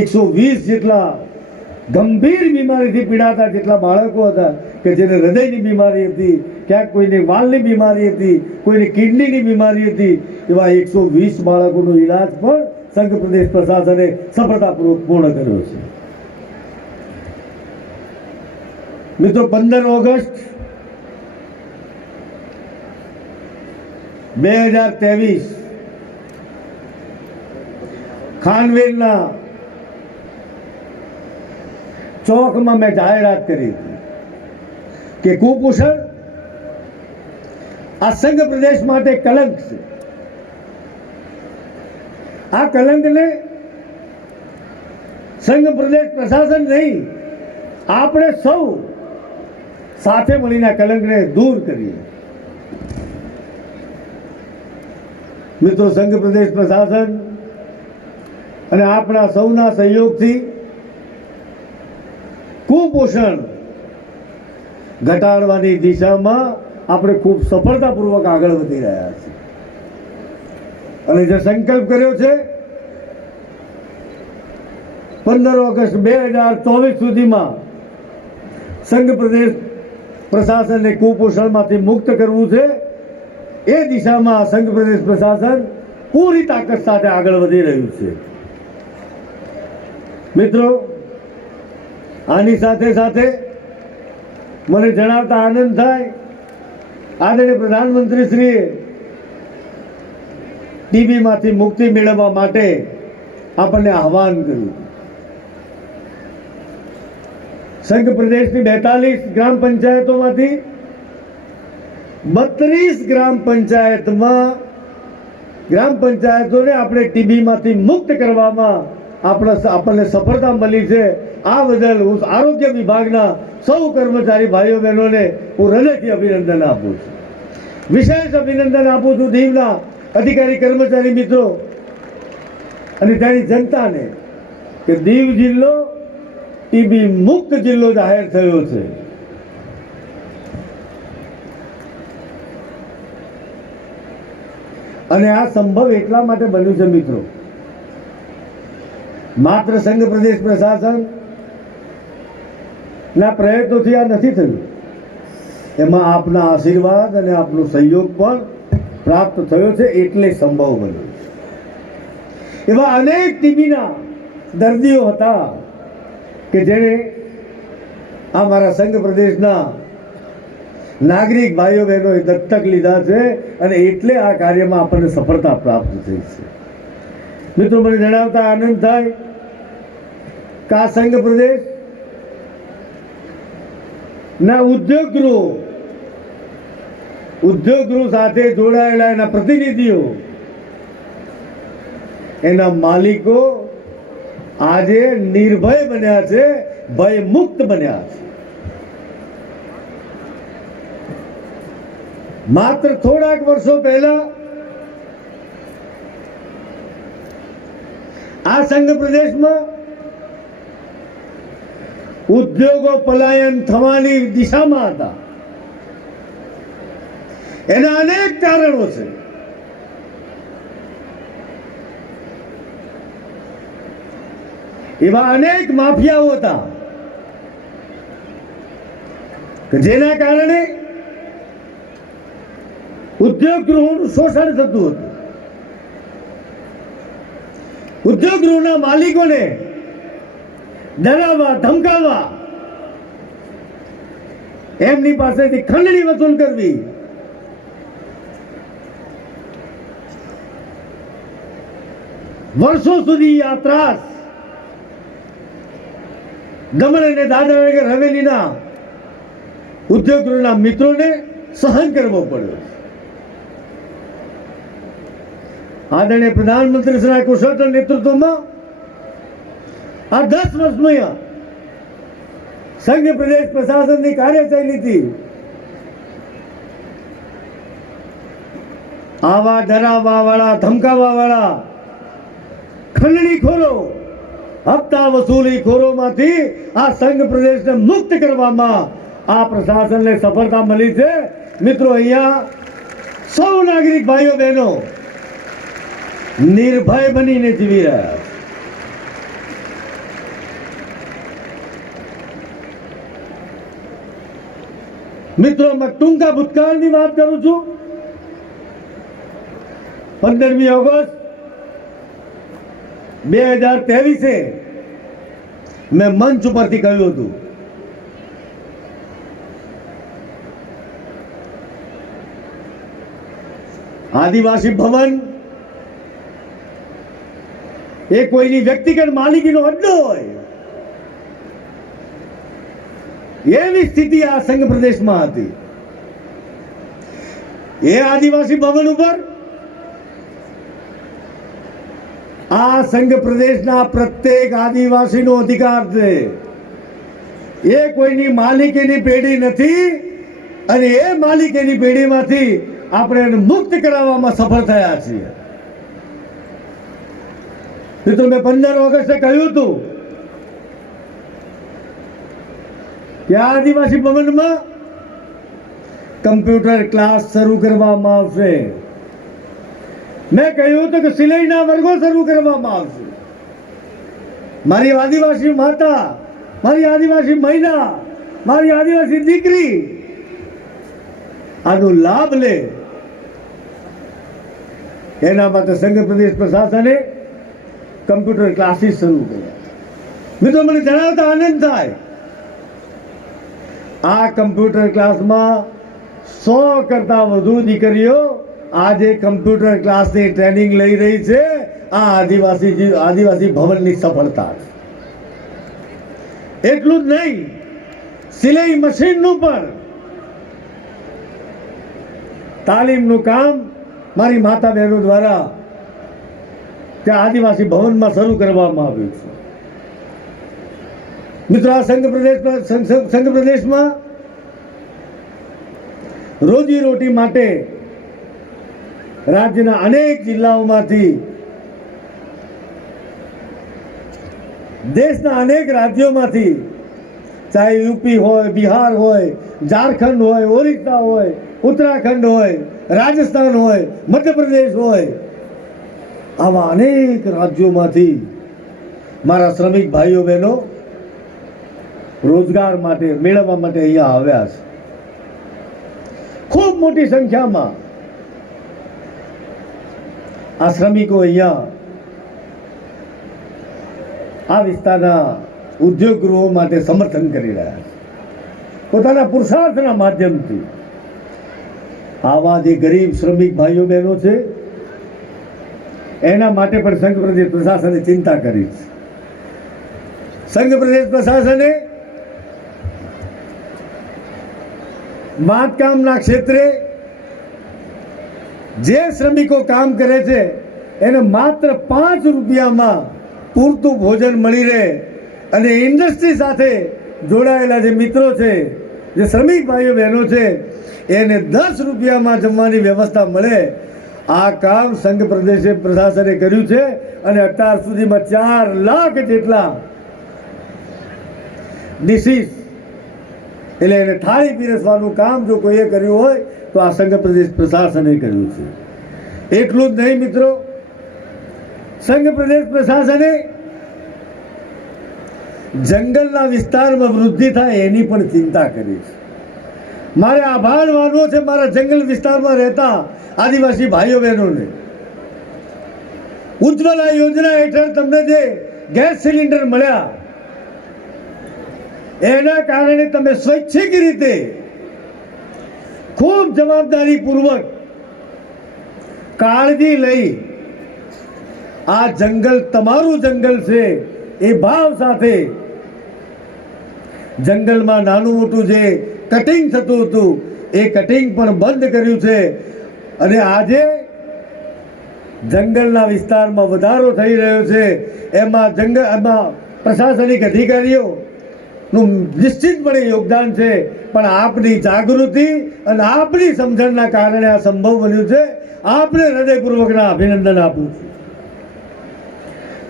120 જેટલા ગંભીર બીમારીથી પીડાતા જેટલા બાળકો હતા કે જેને હૃદયની બીમારી હતી, ક્યાંક કોઈને વાલની બીમારી હતી, કોઈને કિડનીની બીમારી હતી, એવા 120 બાળકોનો ઈલાજ પણ સંઘ પ્રદેશ પ્રશાસને સફળતાપૂર્વક પૂર્ણ કર્યો છે. મિત્રો, 15 ઓગસ્ટ 2023 ખાનવેરના ચોકમાં મેં જાહેરાત કરી હતી કે કુપોષણ આ સંઘ પ્રદેશ માટે કલંક છે. આ કલંકને સંઘ પ્રદેશ પ્રશાસન નહીં, આપણે સૌ સાથે મળીને કલંકને દૂર કરીએ. મિત્રો, સંઘ પ્રદેશ પ્રશાસન અને આપણા સૌના સહયોગથી કુપોષણ ઘટાડવાની દિશામાં આપણે ખૂબ સફળતાપૂર્વક આગળ વધી રહ્યા છીએ. અને જે સંકલ્પ કર્યો છે 15 ઓગસ્ટ 2024 સુધીમાં સંઘ પ્રદેશ પ્રશાસનને કુપોષણમાંથી મુક્ત કરવું છે, એ દિશામાં સંઘ પ્રદેશ પ્રશાસન પૂરી તાકાત સાથે આગળ વધી રહ્યું છે. મિત્રો, આની સાથે સાથે મને જણાવતા આનંદ થાય, આદરણીય પ્રધાનમંત્રીશ્રીએ ટીબીમાંથી મુક્તિ મેળવવા માટે આપણને આહવાન કર્યું. સંઘ પ્રદેશની 42 ગ્રામ પંચાયતોમાંથી 32 ગ્રામ પંચાયતોને આપણે ટીબીમાંથી મુક્ત કરવામાં આપણને સફળતા મળી છે. આ બદલ હું આરોગ્ય વિભાગના સૌ કર્મચારી ભાઈઓ બહેનોને હું હૃદયથી અભિનંદન આપું છું. વિશેષ અભિનંદન આપું છું દીવના અધિકારી કર્મચારી મિત્રો અને ત્યાંની જનતાને કે દીવ જિલ્લો ટીબી મુક્ત જિલ્લો જાહેર થયો છે. અને આ સંભવ એટલા માટે બન્યું છે મિત્રો, માત્ર સંઘ પ્રદેશ પ્રશાસન ના પ્રયત્નોથી આ નથી થયું, એમાં આપના આશીર્વાદ અને આપનો સહયોગ પણ પ્રાપ્ત થયો છે, એટલે સંભવ બન્યું. એવા અનેક ટીબીના દર્દીઓ હતા કે જેણે આ મારા સંઘ પ્રદેશના નાગરિક ભાઈઓ બહેનોએ દત્તક લીધા છે અને એટલે આ કાર્યમાં આપણને સફળતા પ્રાપ્ત થઈ છે. મિત્રો, મને જણાવતા આનંદ થાય કે આ સંઘ પ્રદેશ ના ઉદ્યોગ ગૃહ સાથે જોડાયેલા એના પ્રતિનિધિઓ, એના માલિકો આજે નિર્ભય બન્યા છે, ભય મુક્ત બન્યા છે. માત્ર થોડાક વર્ષો પહેલા આ સંઘ પ્રદેશમાં ઉદ્યોગો પલાયન થવાની દિશામાં હતા. એના અનેક કારણો છે. એવા અનેક માફિયાઓ હતા કે જેના કારણે ઉદ્યોગ ગૃહોનું શોષણ થતું હતું. ઉદ્યોગ ગૃહના માલિકોને ડરાવવા, ધમકાવવા, એમની પાસેથી ખંડણી વસૂલ કરવી, વર્ષો સુધી આ ત્રાસ દમણ અને દાદરા હવેલીના ઉદ્યોગ ગૃહના મિત્રોને સહન કરવો પડ્યો. આદરણીય પ્રધાનમંત્રી શ્રી કુશળ નેતૃત્વમાં આ 10 વર્ષમાં સંઘ પ્રદેશ પ્રશાસનની કાર્યશૈલીથી આવા ડરાવવા વાળા, ધમકાવવા વાળા ખંડણીખોરો, હપ્તા વસૂલી ખોરોમાંથી આ સંઘ પ્રદેશને મુક્ત કરવામાં આ પ્રશાસનને સફળતા મળી છે. મિત્રો, અહીંયા સૌ નાગરિક ભાઈઓ બહેનો નિર્ભય બનીને જીવી રહ્યા છે. મિત્રો, ટૂંકા ભૂતકાળની વાત કરું છું. 15મી ઓગસ્ટ 2023 મેં મંચ ઉપરથી કહ્યું હતું, આદિવાસી ભવન એ કોઈની વ્યક્તિગત માલિકીનો અડ્ડો હોય એવી સ્થિતિ આ સંઘ પ્રદેશમાં હતી. એ આદિવાસી ભવન ઉપર આ સંઘ પ્રદેશના પ્રત્યેક આદિવાસીનો અધિકાર છે. એ કોઈની માલિકીની પેઢી નથી અને એ માલિકીની પેઢીમાંથી આપણે એને મુક્ત કરાવવામાં સફળ થયા છીએ. મિત્રો, મેં 15 ઓગસ્ટે કહ્યું હતું કે આ આદિવાસી ભવનમાં કમ્પ્યુટર ક્લાસ શરૂ કરવામાં આવશે. મેં કહ્યું હતું કે સિલાઈના વર્ગો શરૂ કરવામાં આવશે. મારી આદિવાસી માતા, મારી આદિવાસી મહિલા, મારી આદિવાસી દીકરી આનો લાભ લે, એના માટે સંઘ પ્રદેશ પ્રશાસને કમ્પ્યુટર ક્લાસીસ શરૂ કર્યા. મિત્રો, મને જણાવતા આનંદ થાય, આ કમ્પ્યુટર ક્લાસમાં 100 કરતા વધુ દીકરીઓ આજે કમ્પ્યુટર ક્લાસની ટ્રેનિંગ લઈ રહી છે. આ આદિવાસી ભવનની સફળતા છે. એટલું જ નહીં, સિલાઈ મશીનનું પણ તાલીમનું કામ મારી માતા બહેનો દ્વારા ત્યાં આદિવાસી ભવનમાં શરૂ કરવામાં આવ્યું છે. મિત્રો, આ સંઘ પ્રદેશમાં રોજીરોટી માટે રાજ્યના અનેક જિલ્લાઓમાંથી, દેશના અનેક રાજ્યોમાંથી, ચાહે યુપી હોય, બિહાર હોય, ઝારખંડ હોય, ઓરિસ્સા હોય, ઉત્તરાખંડ હોય, રાજસ્થાન હોય, મધ્યપ્રદેશ હોય, આવા અનેક રાજ્યોમાંથી મારા શ્રમિક ભાઈઓ બહેનો રોજગાર માટે મેળવવા માટે અહીંયા આવ્યા છે. ખૂબ મોટી સંખ્યામાં આ શ્રમિકો અહીંયા આ વિસ્તારના ઉદ્યોગ ગૃહો માટે સમર્થન કરી રહ્યા છે. પોતાના પુરુષાર્થના માધ્યમથી આવા જે ગરીબ શ્રમિક ભાઈઓ બહેનો છે એના માટે પણ સંઘ પ્રદેશ પ્રશાસને ચિંતા કરી છે. સંઘ પ્રદેશ પ્રશાસને બાંધકામના ક્ષેત્રે જે શ્રમિકો કામ કરે છે એને માત્ર 5 રૂપિયામાં પૂરતું ભોજન મળી રહે અને ઇન્ડસ્ટ્રી સાથે જોડાયેલા જે મિત્રો છે, જે શ્રમિક ભાઈઓ બહેનો છે, એને 10 રૂપિયામાં જમવાની વ્યવસ્થા મળે. આ કામ સંઘ પ્રદેશ પ્રશાસને કર્યું છે અને અત્યાર સુધીમાં 4 લાખ જેટલા ડિશીસ એટલે એને થાળી પીરસવાનું કામ જો કોઈએ કર્યું હોય તો આ સંઘ પ્રદેશ પ્રશાસને કર્યું છે. એટલું જ નહીં મિત્રો, સંઘ પ્રદેશ પ્રશાસને જંગલના વિસ્તારમાં વૃદ્ધિ થાય એની પણ ચિંતા કરી છે. મારે આભાર માનવો છે મારા જંગલ વિસ્તારમાં રહેતા આદિવાસી ભાઈઓ બહેનોને. ઉજ્જવલા યોજના હેઠળ તમને જે ગેસ સિલિન્ડર મળ્યા એના કારણે તમે સ્વૈચ્છિક રીતે ખૂબ જવાબદારીપૂર્વક કાળજી લઈ આ જંગલ તમારું જંગલ છે એ ભાવ સાથે જંગલમાં નાનું મોટું જે કટિંગ થતું હતું એ કટિંગ પણ બંધ કર્યું છે. અને આજે જંગલના વિસ્તારમાં વધારો થઈ રહ્યો છે. એમાં પ્રશાસનિક અધિકારીઓનું નિશ્ચિતપણે યોગદાન છે, પણ આપની જાગૃતિ અને આપની સમજણના કારણે આ સંભવ બન્યું છે. આપને હૃદયપૂર્વકના અભિનંદન આપું છું.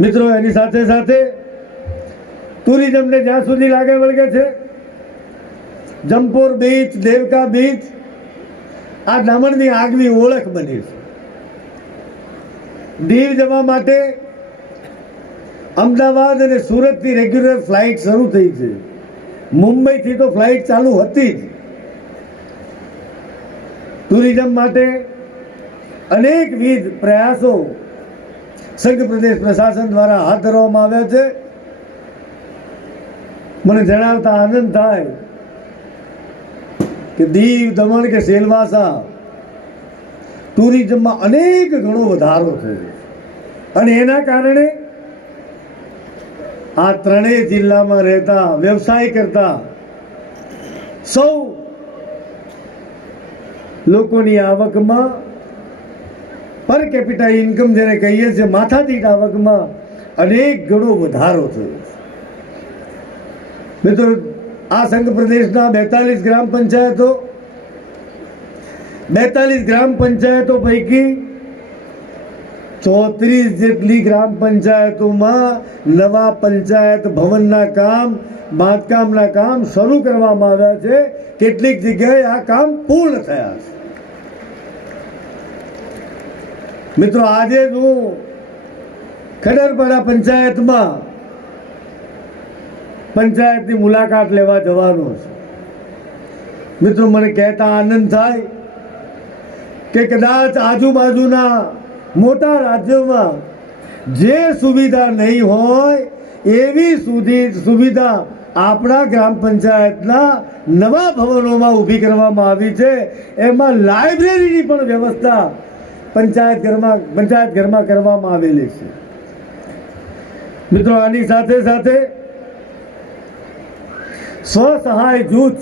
મિત્રો, એની સાથે સાથે ટુરિઝમને જ્યાં સુધી લાગે વળગે છે, જમપોર બીચ, દેવકા બીચ આ દમણની આગવી ઓળખ બની છે. દીવ જવા માટે અમદાવાદ અને સુરતથી રેગ્યુલર ફ્લાઇટ શરૂ થઈ છે. મુંબઈથી તો ફ્લાઇટ ચાલુ હતી જ. ટુરિઝમ માટે અનેકવિધ પ્રયાસો સંઘ પ્રદેશ પ્રશાસન દ્વારા હાથ ધરવામાં આવ્યા છે. મને જણાવતા આનંદ થાય કે દીવ, દમણ કે સેલવાસા ટુરિઝમમાં અનેક ગણો વધારો થયો અને એના કારણે આ ત્રણેય જિલ્લામાં રહેતા વ્યવસાય કરતા સૌ લોકોની આવકમાં પર કેપિટા ઇન્કમ જેને કહીએ છીએ માથાદીઠ આવકમાં અનેક ગણો વધારો થયો. મિત્રો, આ સંઘ પ્રદેશના 42 ગ્રામ પંચાયતો 42 ગ્રામ પંચાયતો પૈકી 34 જેટલી ગ્રામ પંચાયતોમાં નવા પંચાયત ભવનના કામ, બાંધકામના કામ શરૂ કરવામાં આવ્યા છે. કેટલીક જગ્યાએ આ કામ પૂર્ણ થયા છે. મિત્રો, આજે હું ખડરપાડા પંચાયતની મુલાકાત લેવા જવાનો છે. મિત્રો, મને કહેતા આનંદ થાય કે કદાચ આજુબાજુના મોટા રાજ્યોમાં જે સુવિધા નહીં હોય એવી સુવિધા આપણા ગ્રામ પંચાયતના નવા ભવનોમાં ઊભી કરવામાં આવી છે. એમાં લાઇબ્રેરીની પણ વ્યવસ્થા પંચાયત ઘરમાં કરવામાં આવેલી છે. મિત્રો, આની સાથે સાથે સ્વસહાય જૂથ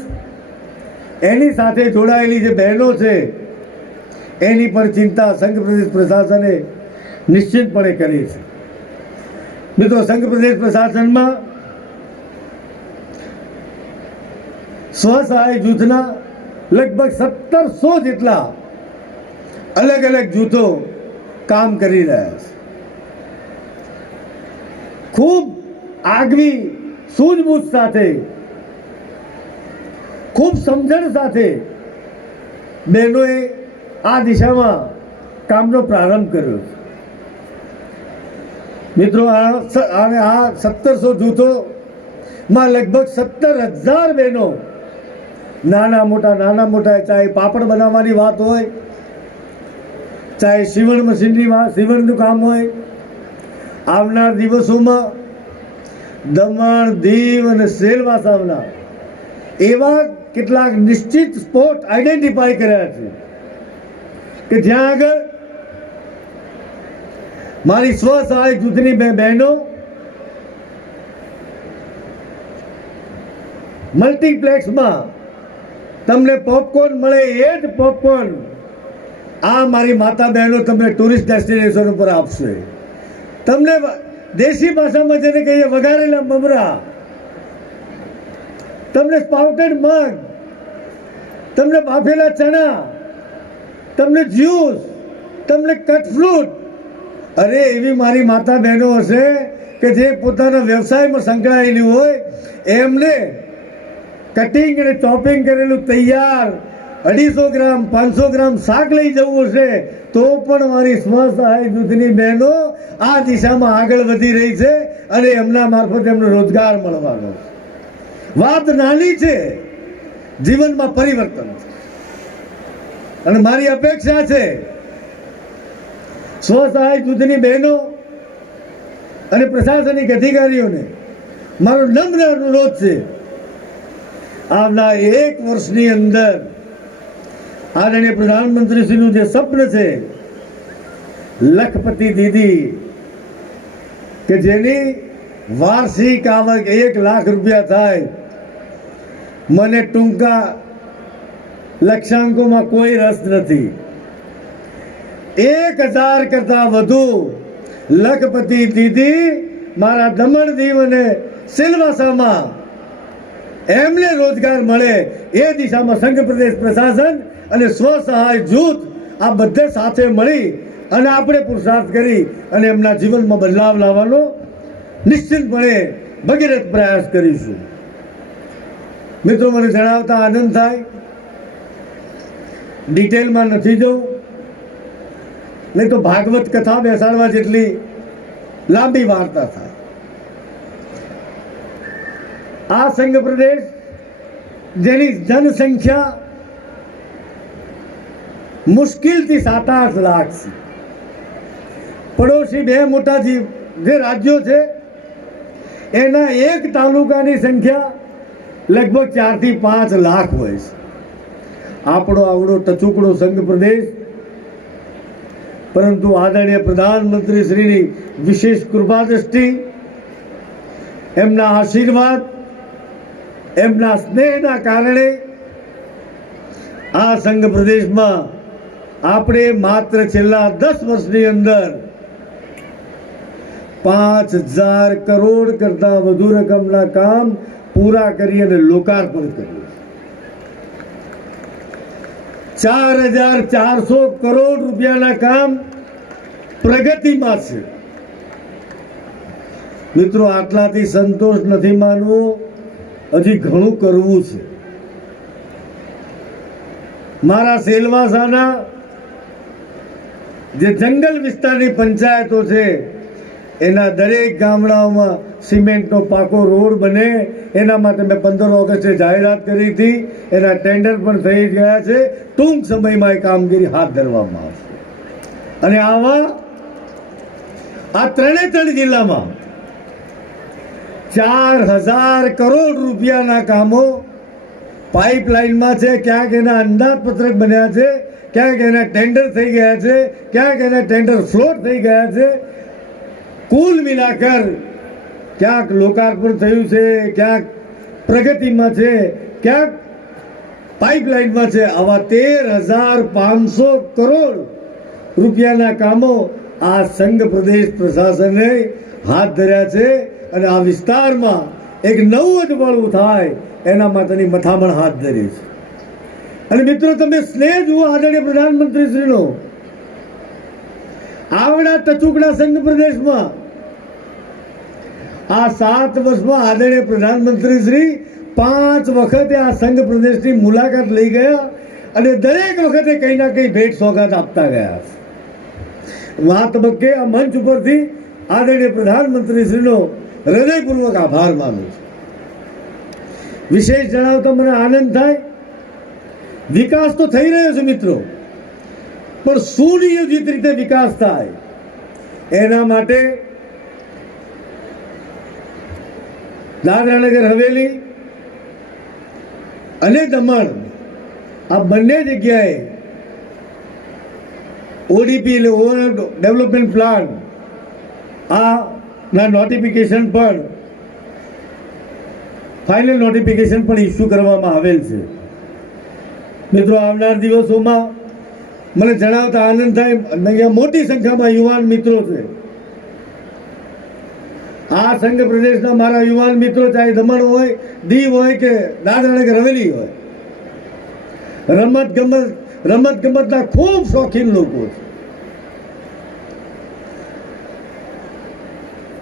એની સાથે જોડાયેલી જે બહેનો છે એની પર ચિંતા સંઘ પ્રદેશ પ્રશાસને નિશ્ચિતપણે કરી છે. મિત્રો, સંઘ પ્રદેશ પ્રશાસનમાં સ્વસહાય જૂથના લગભગ 1700 જેટલા અલગ અલગ જૂથો કામ કરી રહ્યા છે. ખૂબ આગવી સૂઝબૂછ સાથે, ખૂબ સમજણ સાથે બહેનોએ આ દિશામાં કામનો પ્રારંભ કર્યો છે. મિત્રો, આ 1700 જૂથોમાં લગભગ 17,000 બહેનો નાના મોટા ચાહે પાપડ બનાવવાની વાત હોય, ચાહે સીવણનું કામ હોય. આવનાર દિવસોમાં દમણ, દીવ અને સેલવાસાના એવા કેટલાક નિશ્ચિત સ્પોટ આઈડેન્ટિફાઈ કર્યા છે કે જ્યાં આગળ મારી સ્વસહાય જૂથની બહેનો મલ્ટીપ્લેક્સમાં તમને પોપકોર્ન મળે એ જ પોપકોર્ન આ મારી માતા બહેનો તમને ટુરિસ્ટ ડેસ્ટિનેશન ઉપર આપશે. તમને દેશી ભાષામાં જેને કહીએ વઘારેલા મમરા, તમને સ્પાઉટેડ મગ, તમને બાફેલા ચણા, તમને જ્યુસ, તમને કટ ફ્રૂટ. અરે એવી મારી માતા બહેનો હશે કે જે પોતાના વ્યવસાયમાં સંકળાયેલી હોય એમને કટિંગ અને ચોપિંગ કરેલું તૈયાર 250 ગ્રામ 500 ગ્રામ શાક લઈ જવું હશે તો પણ મારી સ્વસહાય જૂથની બહેનો આ દિશામાં આગળ વધી રહી છે અને એમના મારફત એમનો રોજગાર મળવાનો છે. વાત નાની છે જીવનમાં પરિવર્તન છે. અને મારી અપેક્ષા છે સ્વસહાય જૂથની બહેનો અને પ્રશાસનિક અધિકારીઓને મારો નમ્ર અનુરોધ છે, આવનાર 1 વર્ષની અંદર આદરણીય પ્રધાનમંત્રીશ્રીનું જે સ્વપ્ન છે લખપતિ દીદી, કે જેની વાર્ષિક આવક 1 લાખ રૂપિયા થાય, મને ટૂંકા લક્ષ્યાંકોમાં કોઈ રસ નથી. 1000 કરતા વધુ લખપતિ દીદી મારા દમણ દીવ અને સિલવાસામાં એમને રોજગાર મળે એ દિશામાં સંઘ પ્રદેશ પ્રશાસન અને સ્વસહાય જૂથ આ બધે સાથે મળી અને આપણે પુરુષાર્થ કરી અને એમના જીવનમાં બદલાવ લાવવાનો નિશ્ચિતપણે ભગીરથ પ્રયાસ કરીશું. મિત્રો, મને જણાવતા આનંદ થાય, ડિટેલમાં નથી જવું, નહીં તો ભાગવત કથા બેસાડવા જેટલી લાંબી વાર્તા થાય. આ સંઘ પ્રદેશ જેની જનસંખ્યા મુશ્કેલથી 7-8 લાખ છે, પડોશી 2 મોટા જે રાજ્યો છે એના એક તાલુકાની સંખ્યા લગભગ 4 થી 5 લાખ હોય છે. આપણો આવડો ટચુકડો સંઘ પ્રદેશ, પરંતુ આદરણીય પ્રધાનમંત્રી શ્રીની વિશેષ કૃપા દ્રષ્ટિ, એમના આશીર્વાદ, એમના સ્નેહના કારણે આ સંઘ પ્રદેશમાં આપણે માત્ર છેલ્લા 10 વર્ષની અંદર 5000 કરોડ કરતા વધુ રકમના કામ પૂરા કરી અને લોકાર્પણ કર્યું. 4400 કરોડ રૂપિયાના કામ પ્રગતિમાં છે. મિત્રો, આટલાથી સંતોષ નથી માનવો, હજી ઘણું કરવું છે. મારા સેલવાસાના જે જંગલ વિસ્તારની પંચાયતો છે એના દરેક ગામડાઓમાં સિમેન્ટનો પાકો રોડ બને એના માટે મેં 15 ઓગસ્ટે જાહેરાત કરી હતી. એના ટેન્ડર પણ થઈ ગયા છે. ટૂંક સમયમાં એ કામગીરી હાથ ધરવામાં આવશે. અને આ 3 જિલ્લામાં 4000 કરોડ રૂપિયાના કામો પાઇપલાઇનમાં છે. ક્યાંક એના અંદાજપત્રક બન્યા છે, ક્યાંક એના ટેન્ડર થઈ ગયા છે, ક્યાંક એના ટેન્ડર ફ્લોટ થઈ ગયા છે. કુલ મિલાકર ક્યાંક લોકાર્પણ થયું છે, ક્યાંક પ્રગતિમાં છે, ક્યાંક પાઇપલાઇનમાં છે. આવા 13500 કરોડ રૂપિયાના કામો આ સંઘ પ્રદેશ પ્રશાસને હાથ ધર્યા છે. અને આ વિસ્તારમાં એક નવું અજવાળું થાય એના માટેની મથામણ હાથ ધરી છે. અને મિત્રો, તમે સ્નેહ જુઓ આદરણીય પ્રધાનમંત્રીશ્રીનો. આવડા ટચુકડા સંઘ પ્રદેશમાં આ 7 વર્ષમાં આદરણીય પ્રધાનમંત્રીશ્રી 5 વખતે આ સંઘ પ્રદેશની મુલાકાત લઈ ગયા અને દરેક વખતે કંઈ ના કંઈ ભેટ સોગાદ આપતા ગયા. આ તબક્કે આ મંચ ઉપરથી આદરણીય પ્રધાનમંત્રીશ્રીનો હૃદયપૂર્વક આભાર માનું છું. વિશેષ જણાવતા મને આનંદ થાય, વિકાસ તો થઈ રહ્યો છે મિત્રો, પણ સુનિયોજિત રીતે વિકાસ થાય એના માટે દાદરાનગર હવેલી અને દમણ આ બંને જગ્યાએ ઓડીપી એટલે ઓવરઓલ ડેવલપમેન્ટ પ્લાન ના નોટિફિકેશન પણ ફાઇનલ નોટિફિકેશન પણ ઇસ્યુ કરવામાં આવેલ છે. મિત્રો, આવનાર દિવસોમાં મને જણાવતા આનંદ થાય, અહીંયા મોટી સંખ્યામાં યુવાન મિત્રો છે. આ સંઘ પ્રદેશના મારા યુવાન મિત્રો, ચાહે દમણ હોય, દીવ હોય કે દાદરાનગર હવેલી હોય, રમત ગમતના ખૂબ શોખીન લોકો છે.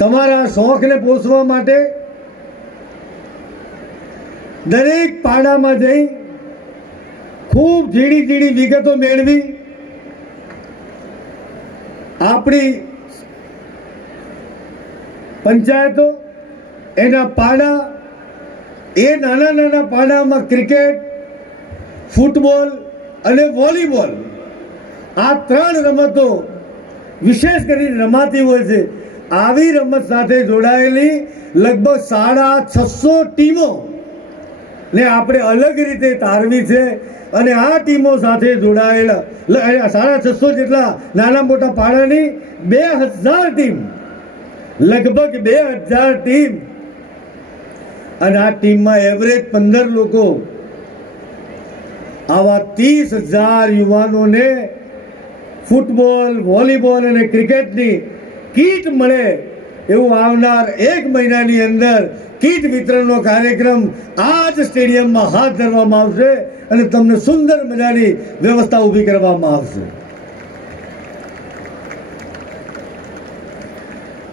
તમારા શોખને પોષવા માટે દરેક પાડામાં જઈ ખૂબ ઝીણી વિગતો મેળવી આપણી પંચાયતો, એના પાડા, એ નાના પાડામાં ક્રિકેટ, ફૂટબોલ અને વોલીબોલ આ ત્રણ રમતો વિશેષ કરીને રમાતી હોય છે. આવી રમત સાથે જોડાયેલી લગભગ 650 ટીમો ને આપણે અલગ રીતે તારવી છે. અને આ ટીમો સાથે જોડાયેલા 650 જેટલા નાના મોટા પાડાની 2000 ટીમ, લગભગ 2000 ટીમ. અને આ ટીમમાં એવરેજ 15 લોકો. આવા 30,000 યુવાનોને ફૂટબોલ, વોલીબોલ અને ક્રિકેટની કીટ મળે એવું આવનાર 1 મહિનાની અંદર કીટ વિતરણનો કાર્યક્રમ આ જ સ્ટેડિયમમાં હાથ ધરવામાં આવશે અને તમને સુંદર મજાની વ્યવસ્થા ઊભી કરવામાં આવશે.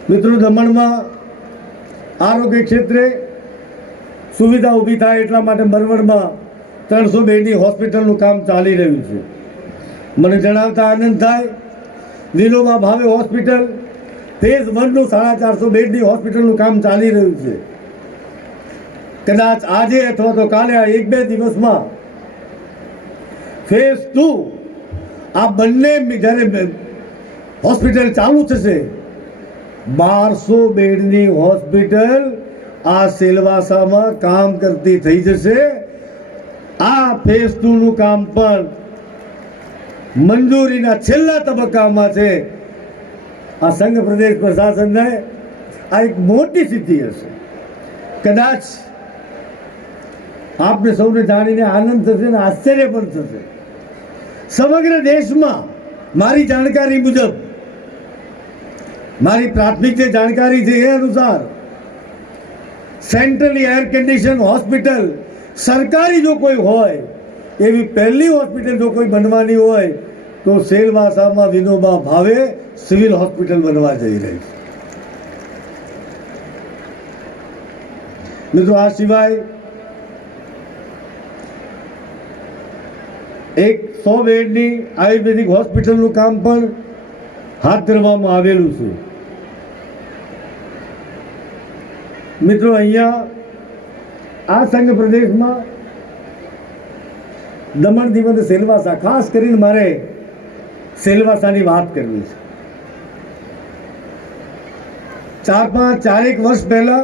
મિત્રો, દમણમાં આરોગ્ય ક્ષેત્રે સુવિધા ઊભી થાય એટલા માટે બરવડમાં 300 બેડની હોસ્પિટલનું કામ ચાલી રહ્યું છે. મને જણાવતા આનંદ થાય, વિનોબા ભાવે હોસ્પિટલ ફેઝ 1નું 450 બેડની હોસ્પિટલનું કામ ચાલી રહ્યું છે. કદાચ આજે અથવા તો કાલે આ 1-2 દિવસમાં ફેઝ 2 આ બંને જ્યારે હોસ્પિટલ ચાલુ થશે, 1200 બેડની હોસ્પિટલ આ સેલવાસામાં કામ કરતી થઈ જશે. આ ફેઝ 2નું કામ પણ મંજૂરીના છેલ્લા તબક્કામાં છે. આ સંઘ પ્રદેશ પ્રશાસનને આ એક મોટી સિદ્ધિ હશે. કદાચ આપને સૌને જાણીને આનંદ થશે અને આશ્ચર્ય પણ થશે. સમગ્ર દેશમાં મારી જાણકારી મુજબ, મારી પ્રાથમિક જે જાણકારી છે એ અનુસાર સેન્ટ્રલી એર કન્ડિશન હોસ્પિટલ સરકારી જો કોઈ હોય, એવી પહેલી હોસ્પિટલ જો કોઈ બનવાની હોય તો સેલવાસામાં વિનોબા ભાવે સિવિલ હોસ્પિટલ બનવા જઈ રહી છે. મિત્રો, આ સિવાય એક 100 બેડની આયુર્વેદિક હોસ્પિટલનું કામ પણ હાથ ધરવામાં આવેલું છે. મિત્રો, અહીંયા આ સંઘ પ્રદેશમાં દમણ, દીવ અને સેલવાસા, ખાસ કરીને મારે સેલવાસાની વાત કરવી છે. 4-5 વર્ષ પહેલા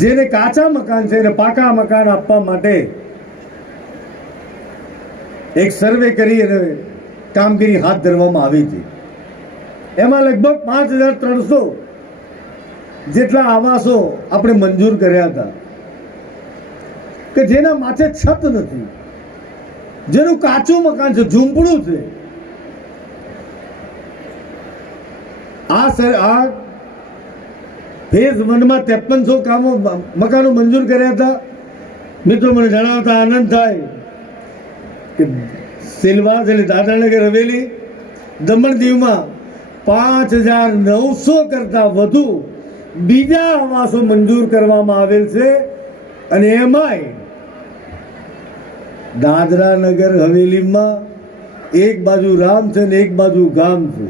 જેને કાચા મકાન છે એને પાકા મકાન આપવા માટે એક સર્વે કરી અને કામગીરી હાથ ધરવામાં આવી હતી. એમાં લગભગ 5300 જેટલા આવાસો આપણે મંજૂર કર્યા હતા કે જેના માથે છત નથી, જેનું કાચું મકાન છે, ઝૂંપડું છે. આ ફેઝ 1માં 5300 મકાનો મંજૂર કર્યા હતા. મિત્રો, મને જણાવતા આનંદ થાય કે સેલવાસ એટલે દાદરાનગર હવેલી, દમણ દીવમાં 5900 કરતાં વધુ બીજા આવાસો મંજૂર કરવામાં આવેલ છે. અને એમાંય દાદરાનગર હવેલીમાં એક બાજુ રામ છે ને એક બાજુ ગામ છે.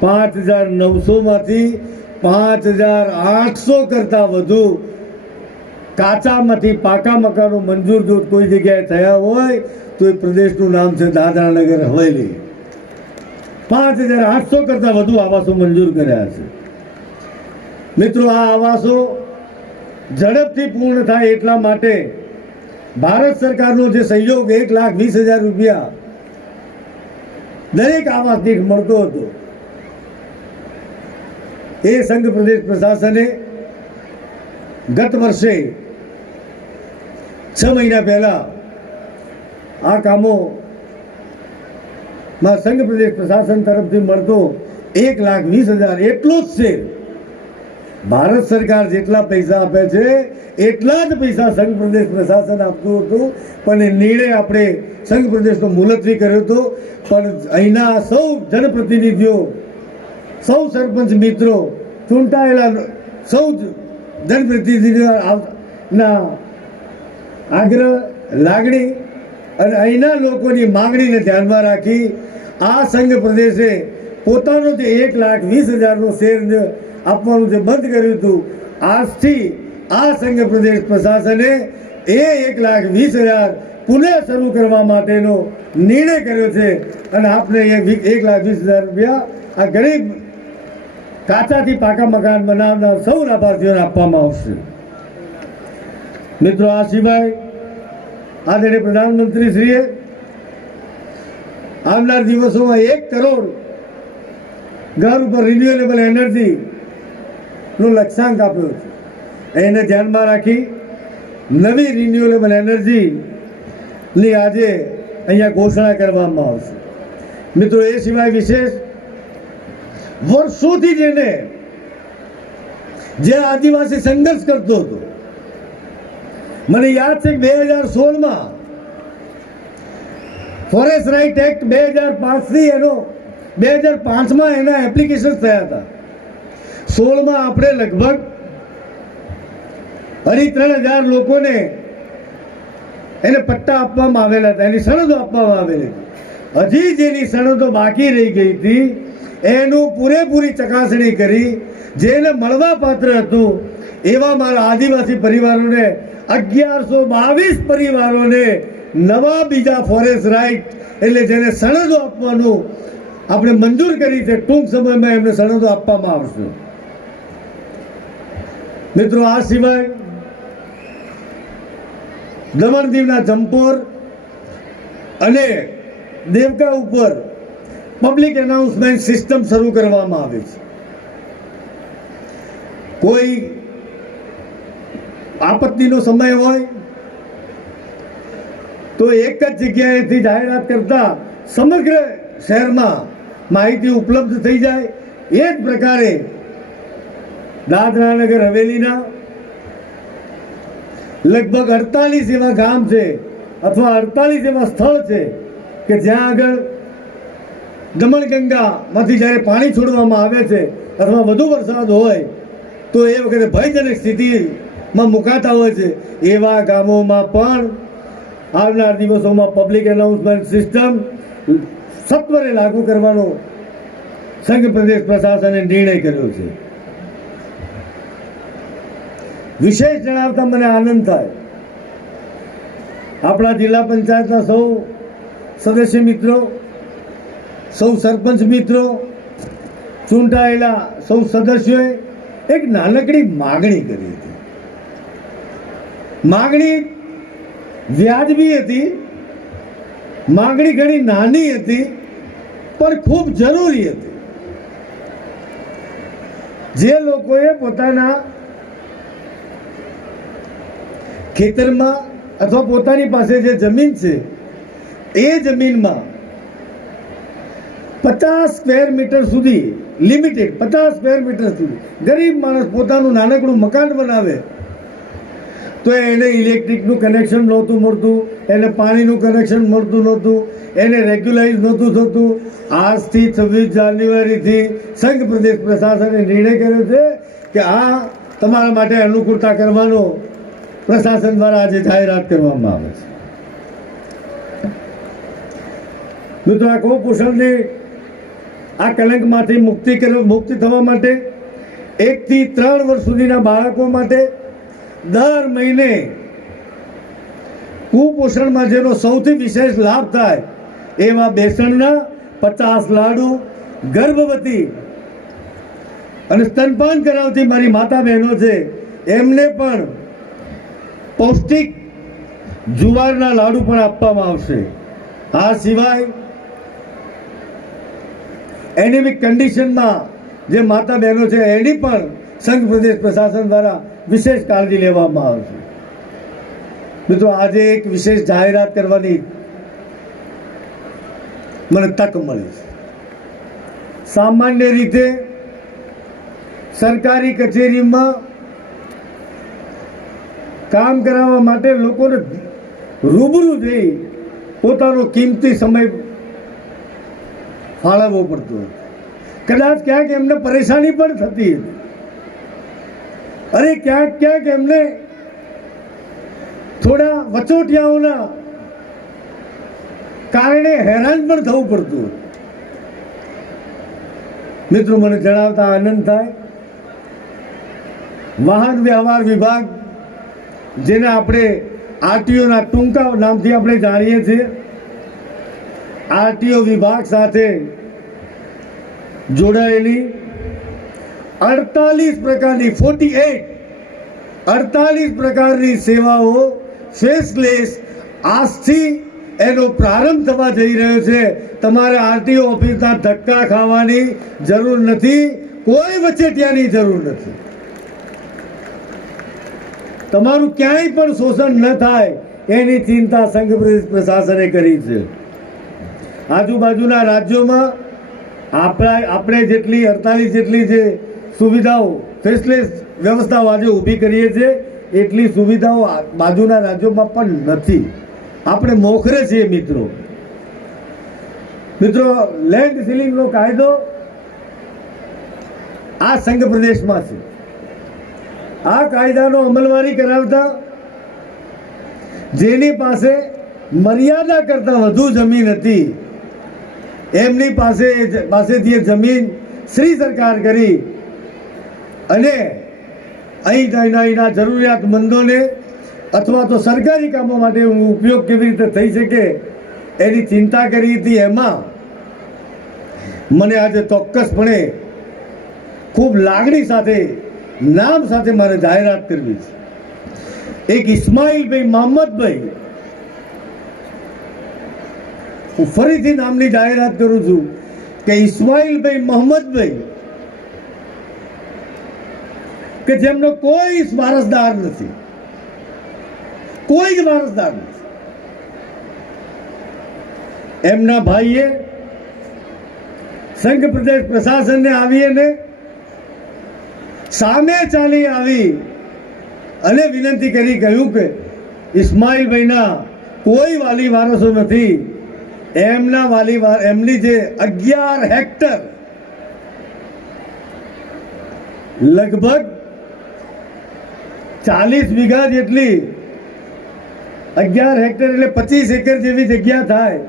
5900 માંથી 5800 કરતાં વધુ કાચામાંથી પાકા મકાનો મંજૂર જો કોઈ જગ્યાએ થયા હોય તો એ પ્રદેશનું નામ છે દાદરાનગર હવેલી. 5800 કરતાં વધુ આવાસો મંજૂર કર્યા છે. મિત્રો, આ આવાસો ઝડપથી પૂર્ણ થાય એટલા માટે ભારત સરકારનો જે સહયોગ 1,20,000 રૂપિયા દરેક આવાસ દીઠ મળતો હતો, એ સંઘ પ્રદેશ પ્રશાસને ગત વર્ષે 6 મહિના પહેલા આ કામોમાં સંઘ પ્રદેશ પ્રશાસન તરફથી મળતો 1,20,000 એટલો જ છે. ભારત સરકાર જેટલા પૈસા આપે છે એટલા જ પૈસા સંઘ પ્રદેશ પ્રશાસન આપતું હતું, પણ એ નિર્ણય આપણે સંઘ પ્રદેશનો મુલતવી કર્યો હતો. પણ અહીંના સૌ જનપ્રતિનિધિઓ, સૌ સરપંચ મિત્રો, ચૂંટાયેલા સૌ જનપ્રતિનિધિઓના આગ્રહ, લાગણી અને અહીંના લોકોની માંગણીને ધ્યાનમાં રાખી આ સંઘ પ્રદેશે પોતાનો જે 1,20,000નો શેર આપવાનું જે બંધ કર્યું હતું, આજથી આ સંઘ પ્રદેશ પ્રશાસને એ 1,20,000 પુનઃ શરૂ કરવા માટેનો નિર્ણય કર્યો છે અને આપને 1,20,000 રૂપિયા આ ગરીબ કાચાથી પાકા મકાન બનાવનાર સૌ લાભાર્થીઓને આપવામાં આવશે. મિત્રો, આ સિવાય આદરણીય પ્રધાનમંત્રીશ્રીએ આવનાર દિવસોમાં 1 કરોડ ઘર ઉપર રિન્યુએબલ એનર્જીનો લક્ષ્યાંક આપ્યો છે. એને ધ્યાનમાં રાખી નવી રિન્યુએબલ એનર્જીની આજે અહીંયા ઘોષણા કરવામાં આવશે. મિત્રો, એ સિવાય વિશેષ વર્ષોથી જે આદિવાસી સંઘર્ષ કરતો હતો, મને યાદ છે કે 2016માં ફોરેસ્ટ રાઇટ એક્ટ 2005થી 2005માં એના એપ્લિકેશન થયા હતા. 16માં આપણે લગભગ 3,500 લોકોને એને પટ્ટા આપવામાં આવેલા હતા, એની સનદો આપવામાં આવેલી હતી. હજી જેની સનદો બાકી રહી ગઈ હતી એનું પૂરેપૂરી ચકાસણી કરી જેને મળવા પાત્ર હતું એવા મારા આદિવાસી પરિવારોને 1122 પરિવારોને નવા બીજા ફોરેસ્ટ રાઇટ એટલે જેને સનદો આપવાનું આપણે મંજૂર કરી છે. ટૂંક સમયમાં એમને સનદો આપવામાં આવશે. મિત્રો, આ સિવાય દમણ દીવના જંપોર અને દેવકા ઉપર પબ્લિક એનાઉન્સમેન્ટ સિસ્ટમ શરૂ કરવામાં આવી છે. કોઈ આપત્તિનો સમય હોય તો એક જ જગ્યાએથી જાહેરાત કરતા સમગ્ર શહેરમાં માહિતી ઉપલબ્ધ થઈ જાય. એ જ પ્રકારે દાદરા નગર હવેલીના લગભગ 48 એવા ગામ છે અથવા 48 એવા સ્થળ છે કે જ્યાં આગળ દમણગંગામાંથી જ્યારે પાણી છોડવામાં આવે છે અથવા વધુ વરસાદ હોય તો એ વખતે ભયજનક સ્થિતિમાં મુકાતા હોય છે. એવા ગામોમાં પણ આવનાર દિવસોમાં પબ્લિક એનાઉન્સમેન્ટ સિસ્ટમ સત્વરે લાગુ કરવાનો સંઘ પ્રદેશ પ્રશાસને નિર્ણય કર્યો છે. વિશેષ જણાવતા મને આનંદ થાય, આપણા જિલ્લા પંચાયતના સૌ સદસ્ય મિત્રો, સૌ સરપંચ મિત્રો, ચૂંટાયેલા સૌ સદસ્યોએ એક નાનકડી માગણી કરી હતી. માગણી વ્યાજબી હતી, માગણી ઘણી નાની હતી પણ ખૂબ જરૂરી હતી. જે લોકોએ પોતાના ખેતરમાં અથવા પોતાની પાસે જે જમીન છે એ જમીનમાં 50 સ્ક્વેર મીટર સુધી લિમિટેડ 50 સ્ક્વેર મીટર સુધી ગરીબ માણસ પોતાનું નાનકડું મકાન બનાવે તો એને ઇલેક્ટ્રિકનું કનેક્શન નહોતું મળતું, એને પાણીનું કનેક્શન મળતું નહોતું, એને રેગ્યુલાઇઝ નહોતું થતું. આજથી 26 જાન્યુઆરીથી સંઘ પ્રદેશ પ્રશાસને નિર્ણય કર્યો છે કે આ તમારા માટે અનુકૂળતા કરવાનો પ્રશાસન દ્વારા આજે જાહેરાત કરવામાં આવે છે. મિત્રો, આ કુપોષણની આ કલંકમાંથી મુક્તિ થવા માટે 1 થી 3 વર્ષ સુધીના બાળકો માટે દર મહિને કુપોષણમાં જેનો સૌથી વિશેષ લાભ થાય એવા બેસણના 50 લાડુ ગર્ભવતી અને સ્તનપાન કરાવતી મારી માતા બહેનો છે એમને પણ પૌષ્ટિક જુવારના લાડુ પણ આપવામાં આવશે. આ સિવાય એનેમિક કન્ડિશનમાં જે માતા બહેનો છે એની પણ સંઘ પ્રદેશ પ્રશાસન દ્વારા વિશેષ કાળજી લેવામાં આવશે. મિત્રો, આજે એક વિશેષ જાહેરાત કરવાની મને તક મળી છે. સામાન્ય રીતે સરકારી કચેરીમાં કામ કરાવવા માટે લોકોને રૂબરૂ જઈ પોતાનો કિંમતી સમય ફાળવવો પડતો હતો. કદાચ ક્યાંક એમને પરેશાની પણ થતી હતી અને ક્યાંક એમને થોડા વચોટિયાઓના કારણે હેરાન પણ થવું પડતું હતું. મિત્રો, મને જણાવતા આનંદ થાય, વાહન વ્યવહાર વિભાગ જેને આપણે આરટીઓના ટૂંકા નામથી આપણે જાણીએ છીએ. આરટીઓ વિભાગ સાથે જોડાયેલી 48 પ્રકારની 48 પ્રકારની સેવાઓ ફેસલેસ આજથી એનો પ્રારંભ થવા જઈ રહ્યો છે. તમારે આરટીઓ ઓફિસના ધક્કા ખાવાની જરૂર નથી, કોઈ વચેટિયાની જરૂર નથી. તમારું ક્યાંય પણ શોષણ ન થાય એની ચિંતા સંઘ પ્રદેશ પ્રશાસને કરી છે. આજુબાજુના રાજ્યોમાં આપણે જેટલી 48 જેટલી જે સુવિધાઓ ફેસલેસ વ્યવસ્થાઓ આજે ઊભી કરીએ છીએ એટલી સુવિધાઓ બાજુના રાજ્યોમાં પણ નથી. આપણે મોખરે છીએ મિત્રો. લેન્ડ સીલિંગનો કાયદો આ સંઘ પ્રદેશમાં છે. આ કાયદાનો અમલવારી કરાવતા જેની પાસે મર્યાદા કરતાં વધુ જમીન હતી એમની પાસેથી એ જમીન શ્રી સરકાર કરી અને અહીંના જરૂરિયાતમંદોને અથવા તો સરકારી કામો માટે ઉપયોગ કેવી રીતે થઈ શકે એની ચિંતા કરી હતી. એમાં મને આજે ચોક્કસપણે ખૂબ લાગણી સાથે નામ સાથે મારે જાહેરાત કરવી છે. એક ઇસ્માઇલભાઈ મોહમ્મદભાઈ, હું ફરીથી નામની જાહેરાત કરું છું કે ઇસ્માઇલભાઈ મોહમ્મદભાઈ કે જેમનો કોઈ વારસદાર નથી, કોઈ જ વારસદાર નથી. એમના ભાઈએ સંઘ પ્રદેશ પ્રશાસનને આવીને સામે ચાલી આવી અને વિનંતી કરી કહ્યું કે ઇસ્માઇલભાઈના કોઈ વાલી વારસો નથી. એમની જે 11 હેક્ટર લગભગ 40 વીઘા જેટલી 11 હેક્ટર એટલે 25 એકર જેવી જગ્યા થાય.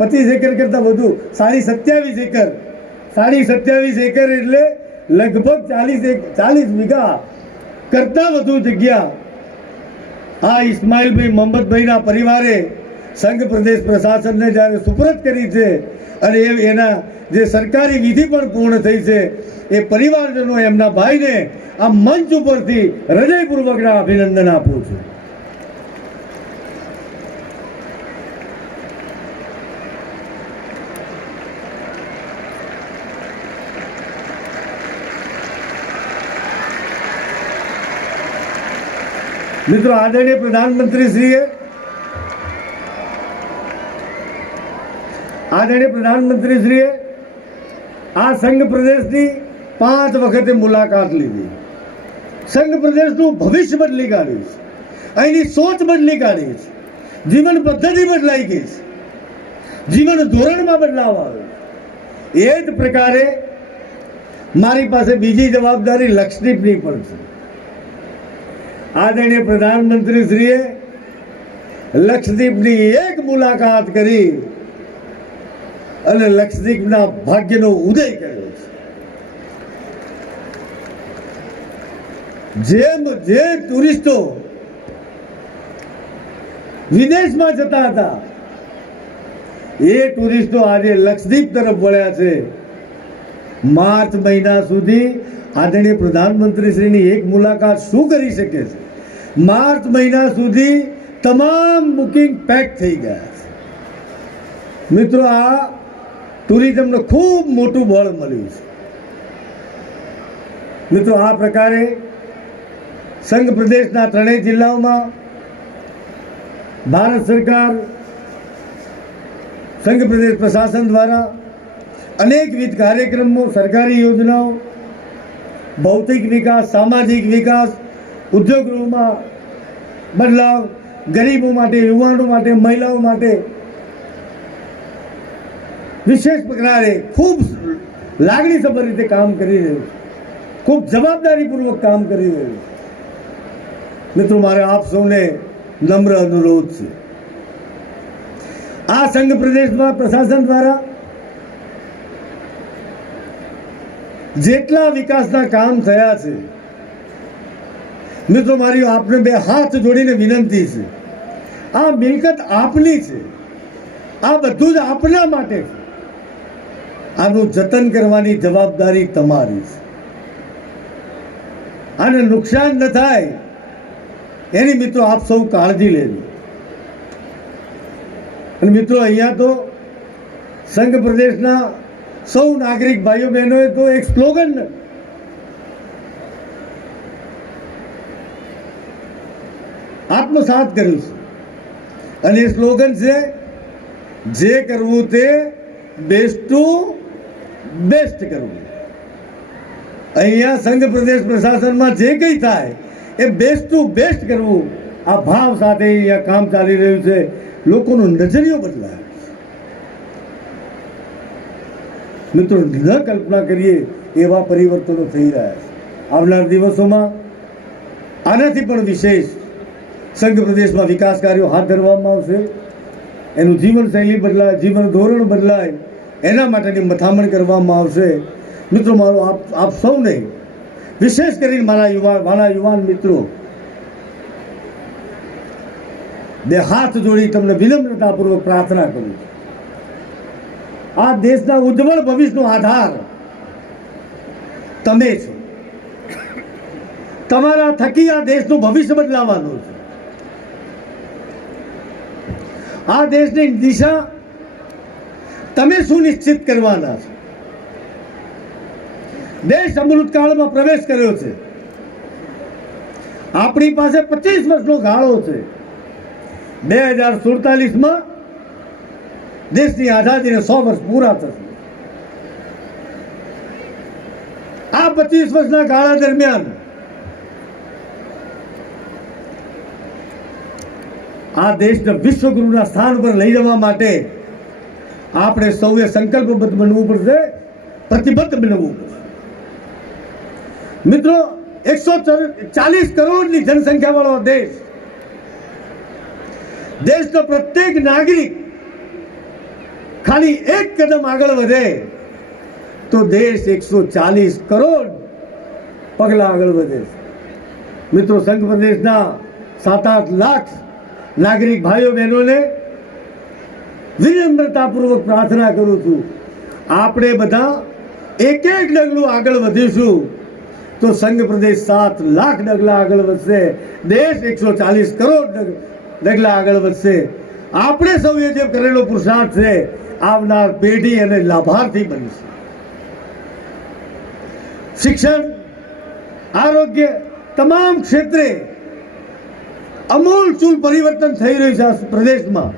25 એકર કરતાં વધુ 27.5 એકર 27.5 એકર એટલે લગભગ 40 વીઘા કરતાં વધુ જગ્યા આ ઇસ્માઇલભાઈ મોહમ્મદભાઈના પરિવારે સંઘ પ્રદેશ પ્રશાસનને જ્યારે સુપરત કરી છે અને એના જે સરકારી વિધિ પણ પૂર્ણ થઈ છે એ પરિવારજનો એમના ભાઈને આ મંચ ઉપરથી હૃદયપૂર્વકના અભિનંદન આપું છું. મિત્રો, આદરણીય પ્રધાનમંત્રીશ્રીએ આ સંઘ પ્રદેશની 5 વખતે મુલાકાત લીધી. સંઘ પ્રદેશનું ભવિષ્ય બદલી કાઢ્યું છે, અહીંની સોચ બદલી કાઢી છે, જીવન પદ્ધતિ બદલાઈ ગઈ છે, જીવન ધોરણમાં બદલાવ આવ્યો. એ જ પ્રકારે મારી પાસે બીજી જવાબદારી લક્ષદ્વીપની પણ છે. આદરણીય પ્રધાનમંત્રીશ્રીએ લક્ષદ્વીપની એક મુલાકાત કરી અને લક્ષદ્વીપના ભાગ્યનો ઉદય કર્યો છે. જે ટુરિસ્ટો વિદેશમાં જતા હતા એ ટુરિસ્ટો આજે લક્ષદ્વીપ તરફ વળ્યા છે. માર્ચ મહિના સુધી આદરણીય પ્રધાનમંત્રીશ્રીની એક મુલાકાત શું કરી શકે છે? માર્ચ મહિના સુધી તમામ બુકિંગ પેક થઈ ગયા છે. મિત્રો, આ ટુરિઝમને ખૂબ મોટું બળ મળ્યું છે. મિત્રો, આ પ્રકારે સંઘ પ્રદેશના 3 જિલ્લાઓમાં ભારત સરકાર સંઘ પ્રદેશ પ્રશાસન દ્વારા અનેકવિધ કાર્યક્રમો, સરકારી યોજનાઓ, ભૌતિક વિકાસ, સામાજિક વિકાસ, ઉદ્યોગોમાં બદલાવ, ગરીબો માટે, યુવાનો માટે, મહિલાઓ માટે વિશેષ પ્રકારે ખૂબ લાગણીસભર રીતે કામ કરી રહ્યું છે, ખૂબ જવાબદારીપૂર્વક કામ કરી રહ્યું છે. મિત્રો, મારે આપ સૌને નમ્ર અનુરોધ છે. આ સંઘ પ્રદેશમાં પ્રશાસન દ્વારા જેટલા વિકાસના કામ થયા છે, મિત્રો, મારી આપને 2 હાથ જોડીને વિનંતી છે આ મિલકત આપની છે, આ બધું જ આપના માટે છે. આનું જતન કરવાની જવાબદારી તમારી છે. આને નુકસાન ન થાય એની મિત્રો આપ સૌ કાળજી લેજો. અને મિત્રો અહીંયા તો સંઘ પ્રદેશના સૌ નાગરિક ભાઈઓ બહેનોએ તો એક સ્લોગન આત્મસાત કર્યું છે, અને એ સ્લોગન છે, જે કરવું તે બેસ્ટ ટુ બેસ્ટ કરવું. અહીંયા સંઘ પ્રદેશ પ્રશાસનમાં જે કંઈ થાય એ બેસ્ટ ટુ બેસ્ટ કરવું, આ ભાવ સાથે અહીંયા કામ ચાલી રહ્યું છે. લોકોનો નજરિયો બદલાય. મિત્રો, ન કલ્પના કરીએ એવા પરિવર્તનો થઈ રહ્યા છે. આવનાર દિવસોમાં આનાથી પણ વિશેષ સંઘ પ્રદેશમાં વિકાસ કાર્યો હાથ ધરવામાં આવશે. એનું જીવનશૈલી બદલાય, જીવન ધોરણ બદલાય, એના માટેની મથામણ કરવામાં આવશે. મિત્રો, મારો આપ સૌને, વિશેષ કરીને મારા યુવાન મિત્રો, બે હાથ જોડી તમને વિનમ્રતાપૂર્વક પ્રાર્થના કરું છું. આ દેશના ઉજ્જવળ ભવિષ્યનો આધાર તમે છો. તમારા થકી આ દેશનું ભવિષ્ય બદલાવાનું છે. આ દેશની દિશા તમે સુનિશ્ચિત કરવાના છો. દેશ અમૃતકાળમાં પ્રવેશ કર્યો છે. આપણી પાસે 25 વર્ષનો ગાળો છે. 2047માં દેશની આઝાદીને 100 વર્ષ પૂરા થશે. આ 25 વર્ષના ગાળા દરમિયાન આ દેશને વિશ્વગુરુના સ્થાન પર લઈ જવા માટે આપણે સૌએ સંકલ્પબદ્ધ બનવું પડશે, પ્રતિબદ્ધ બનવું પડશે. મિત્રો, 140 કરોડની જનસંખ્યા વાળો દેશ, દેશનો પ્રત્યેક નાગરિક ખાલી એક કદમ આગળ વધે તો દેશ 140 કરોડ પગલા આગળ વધે. મિત્રો, સંઘ પ્રદેશના 7-8 લાખ નાગરિક ભાઈઓ બહેનોને વિનમ્રતાપૂર્વક પ્રાર્થના કરું છું, આપણે બધા એક ડગલું આગળ વધીશું તો સંઘ પ્રદેશ 7 લાખ ડગલા આગળ વધશે, દેશ 140 કરોડ ડગલા આગળ વધશે. આપણે સૌએ જે કરેલો પુરુષાર્થ છે આવનાર પેઢી અને લાભાર્થી બનશે. શિક્ષણ, આરોગ્ય, તમામ ક્ષેત્રે અમૂલચૂલ પરિવર્તન થઈ રહ્યું છે આ પ્રદેશમાં.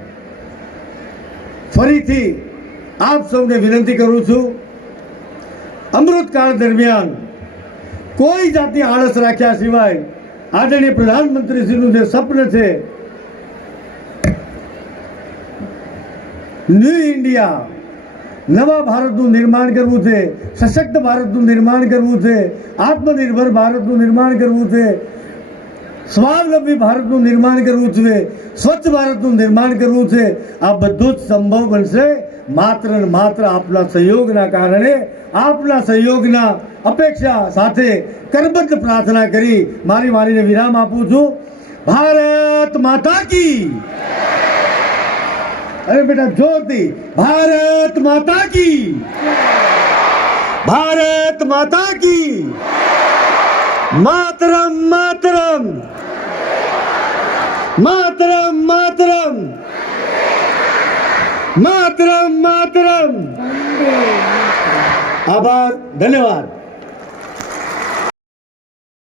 ફરીથી આપ સૌને વિનંતી કરું છું, અમૃતકાળ દરમિયાન કોઈ જાતની આળસ રાખ્યા સિવાય આદરણીય પ્રધાનમંત્રીશ્રીનું જે સ્વપ્ન છે, ન્યૂ ઇન્ડિયા, નવા ભારતનું નિર્માણ કરવું છે, સશક્ત ભારતનું નિર્માણ કરવું છે, આત્મનિર્ભર ભારતનું નિર્માણ કરવું છે, સ્વાવલંબી ભારતનું નિર્માણ કરવું છે, સ્વચ્છ ભારતનું નિર્માણ કરવું છે. આ બધું જ સંભવ બનશે માત્ર ને માત્ર આપના સહયોગના કારણે. આપના સહયોગના અપેક્ષા સાથે કરબદ્ધ પ્રાર્થના કરી મારી વાણીને વિરામ આપું છું. ભારત માતા કી, અરે બેટા જોરથી, ભારત માતા કી, ભારત માતા કી, માતરમ માતરમ, માતરમ માતરમ, માતરમ માતરમ. આભાર, ધન્યવાદ.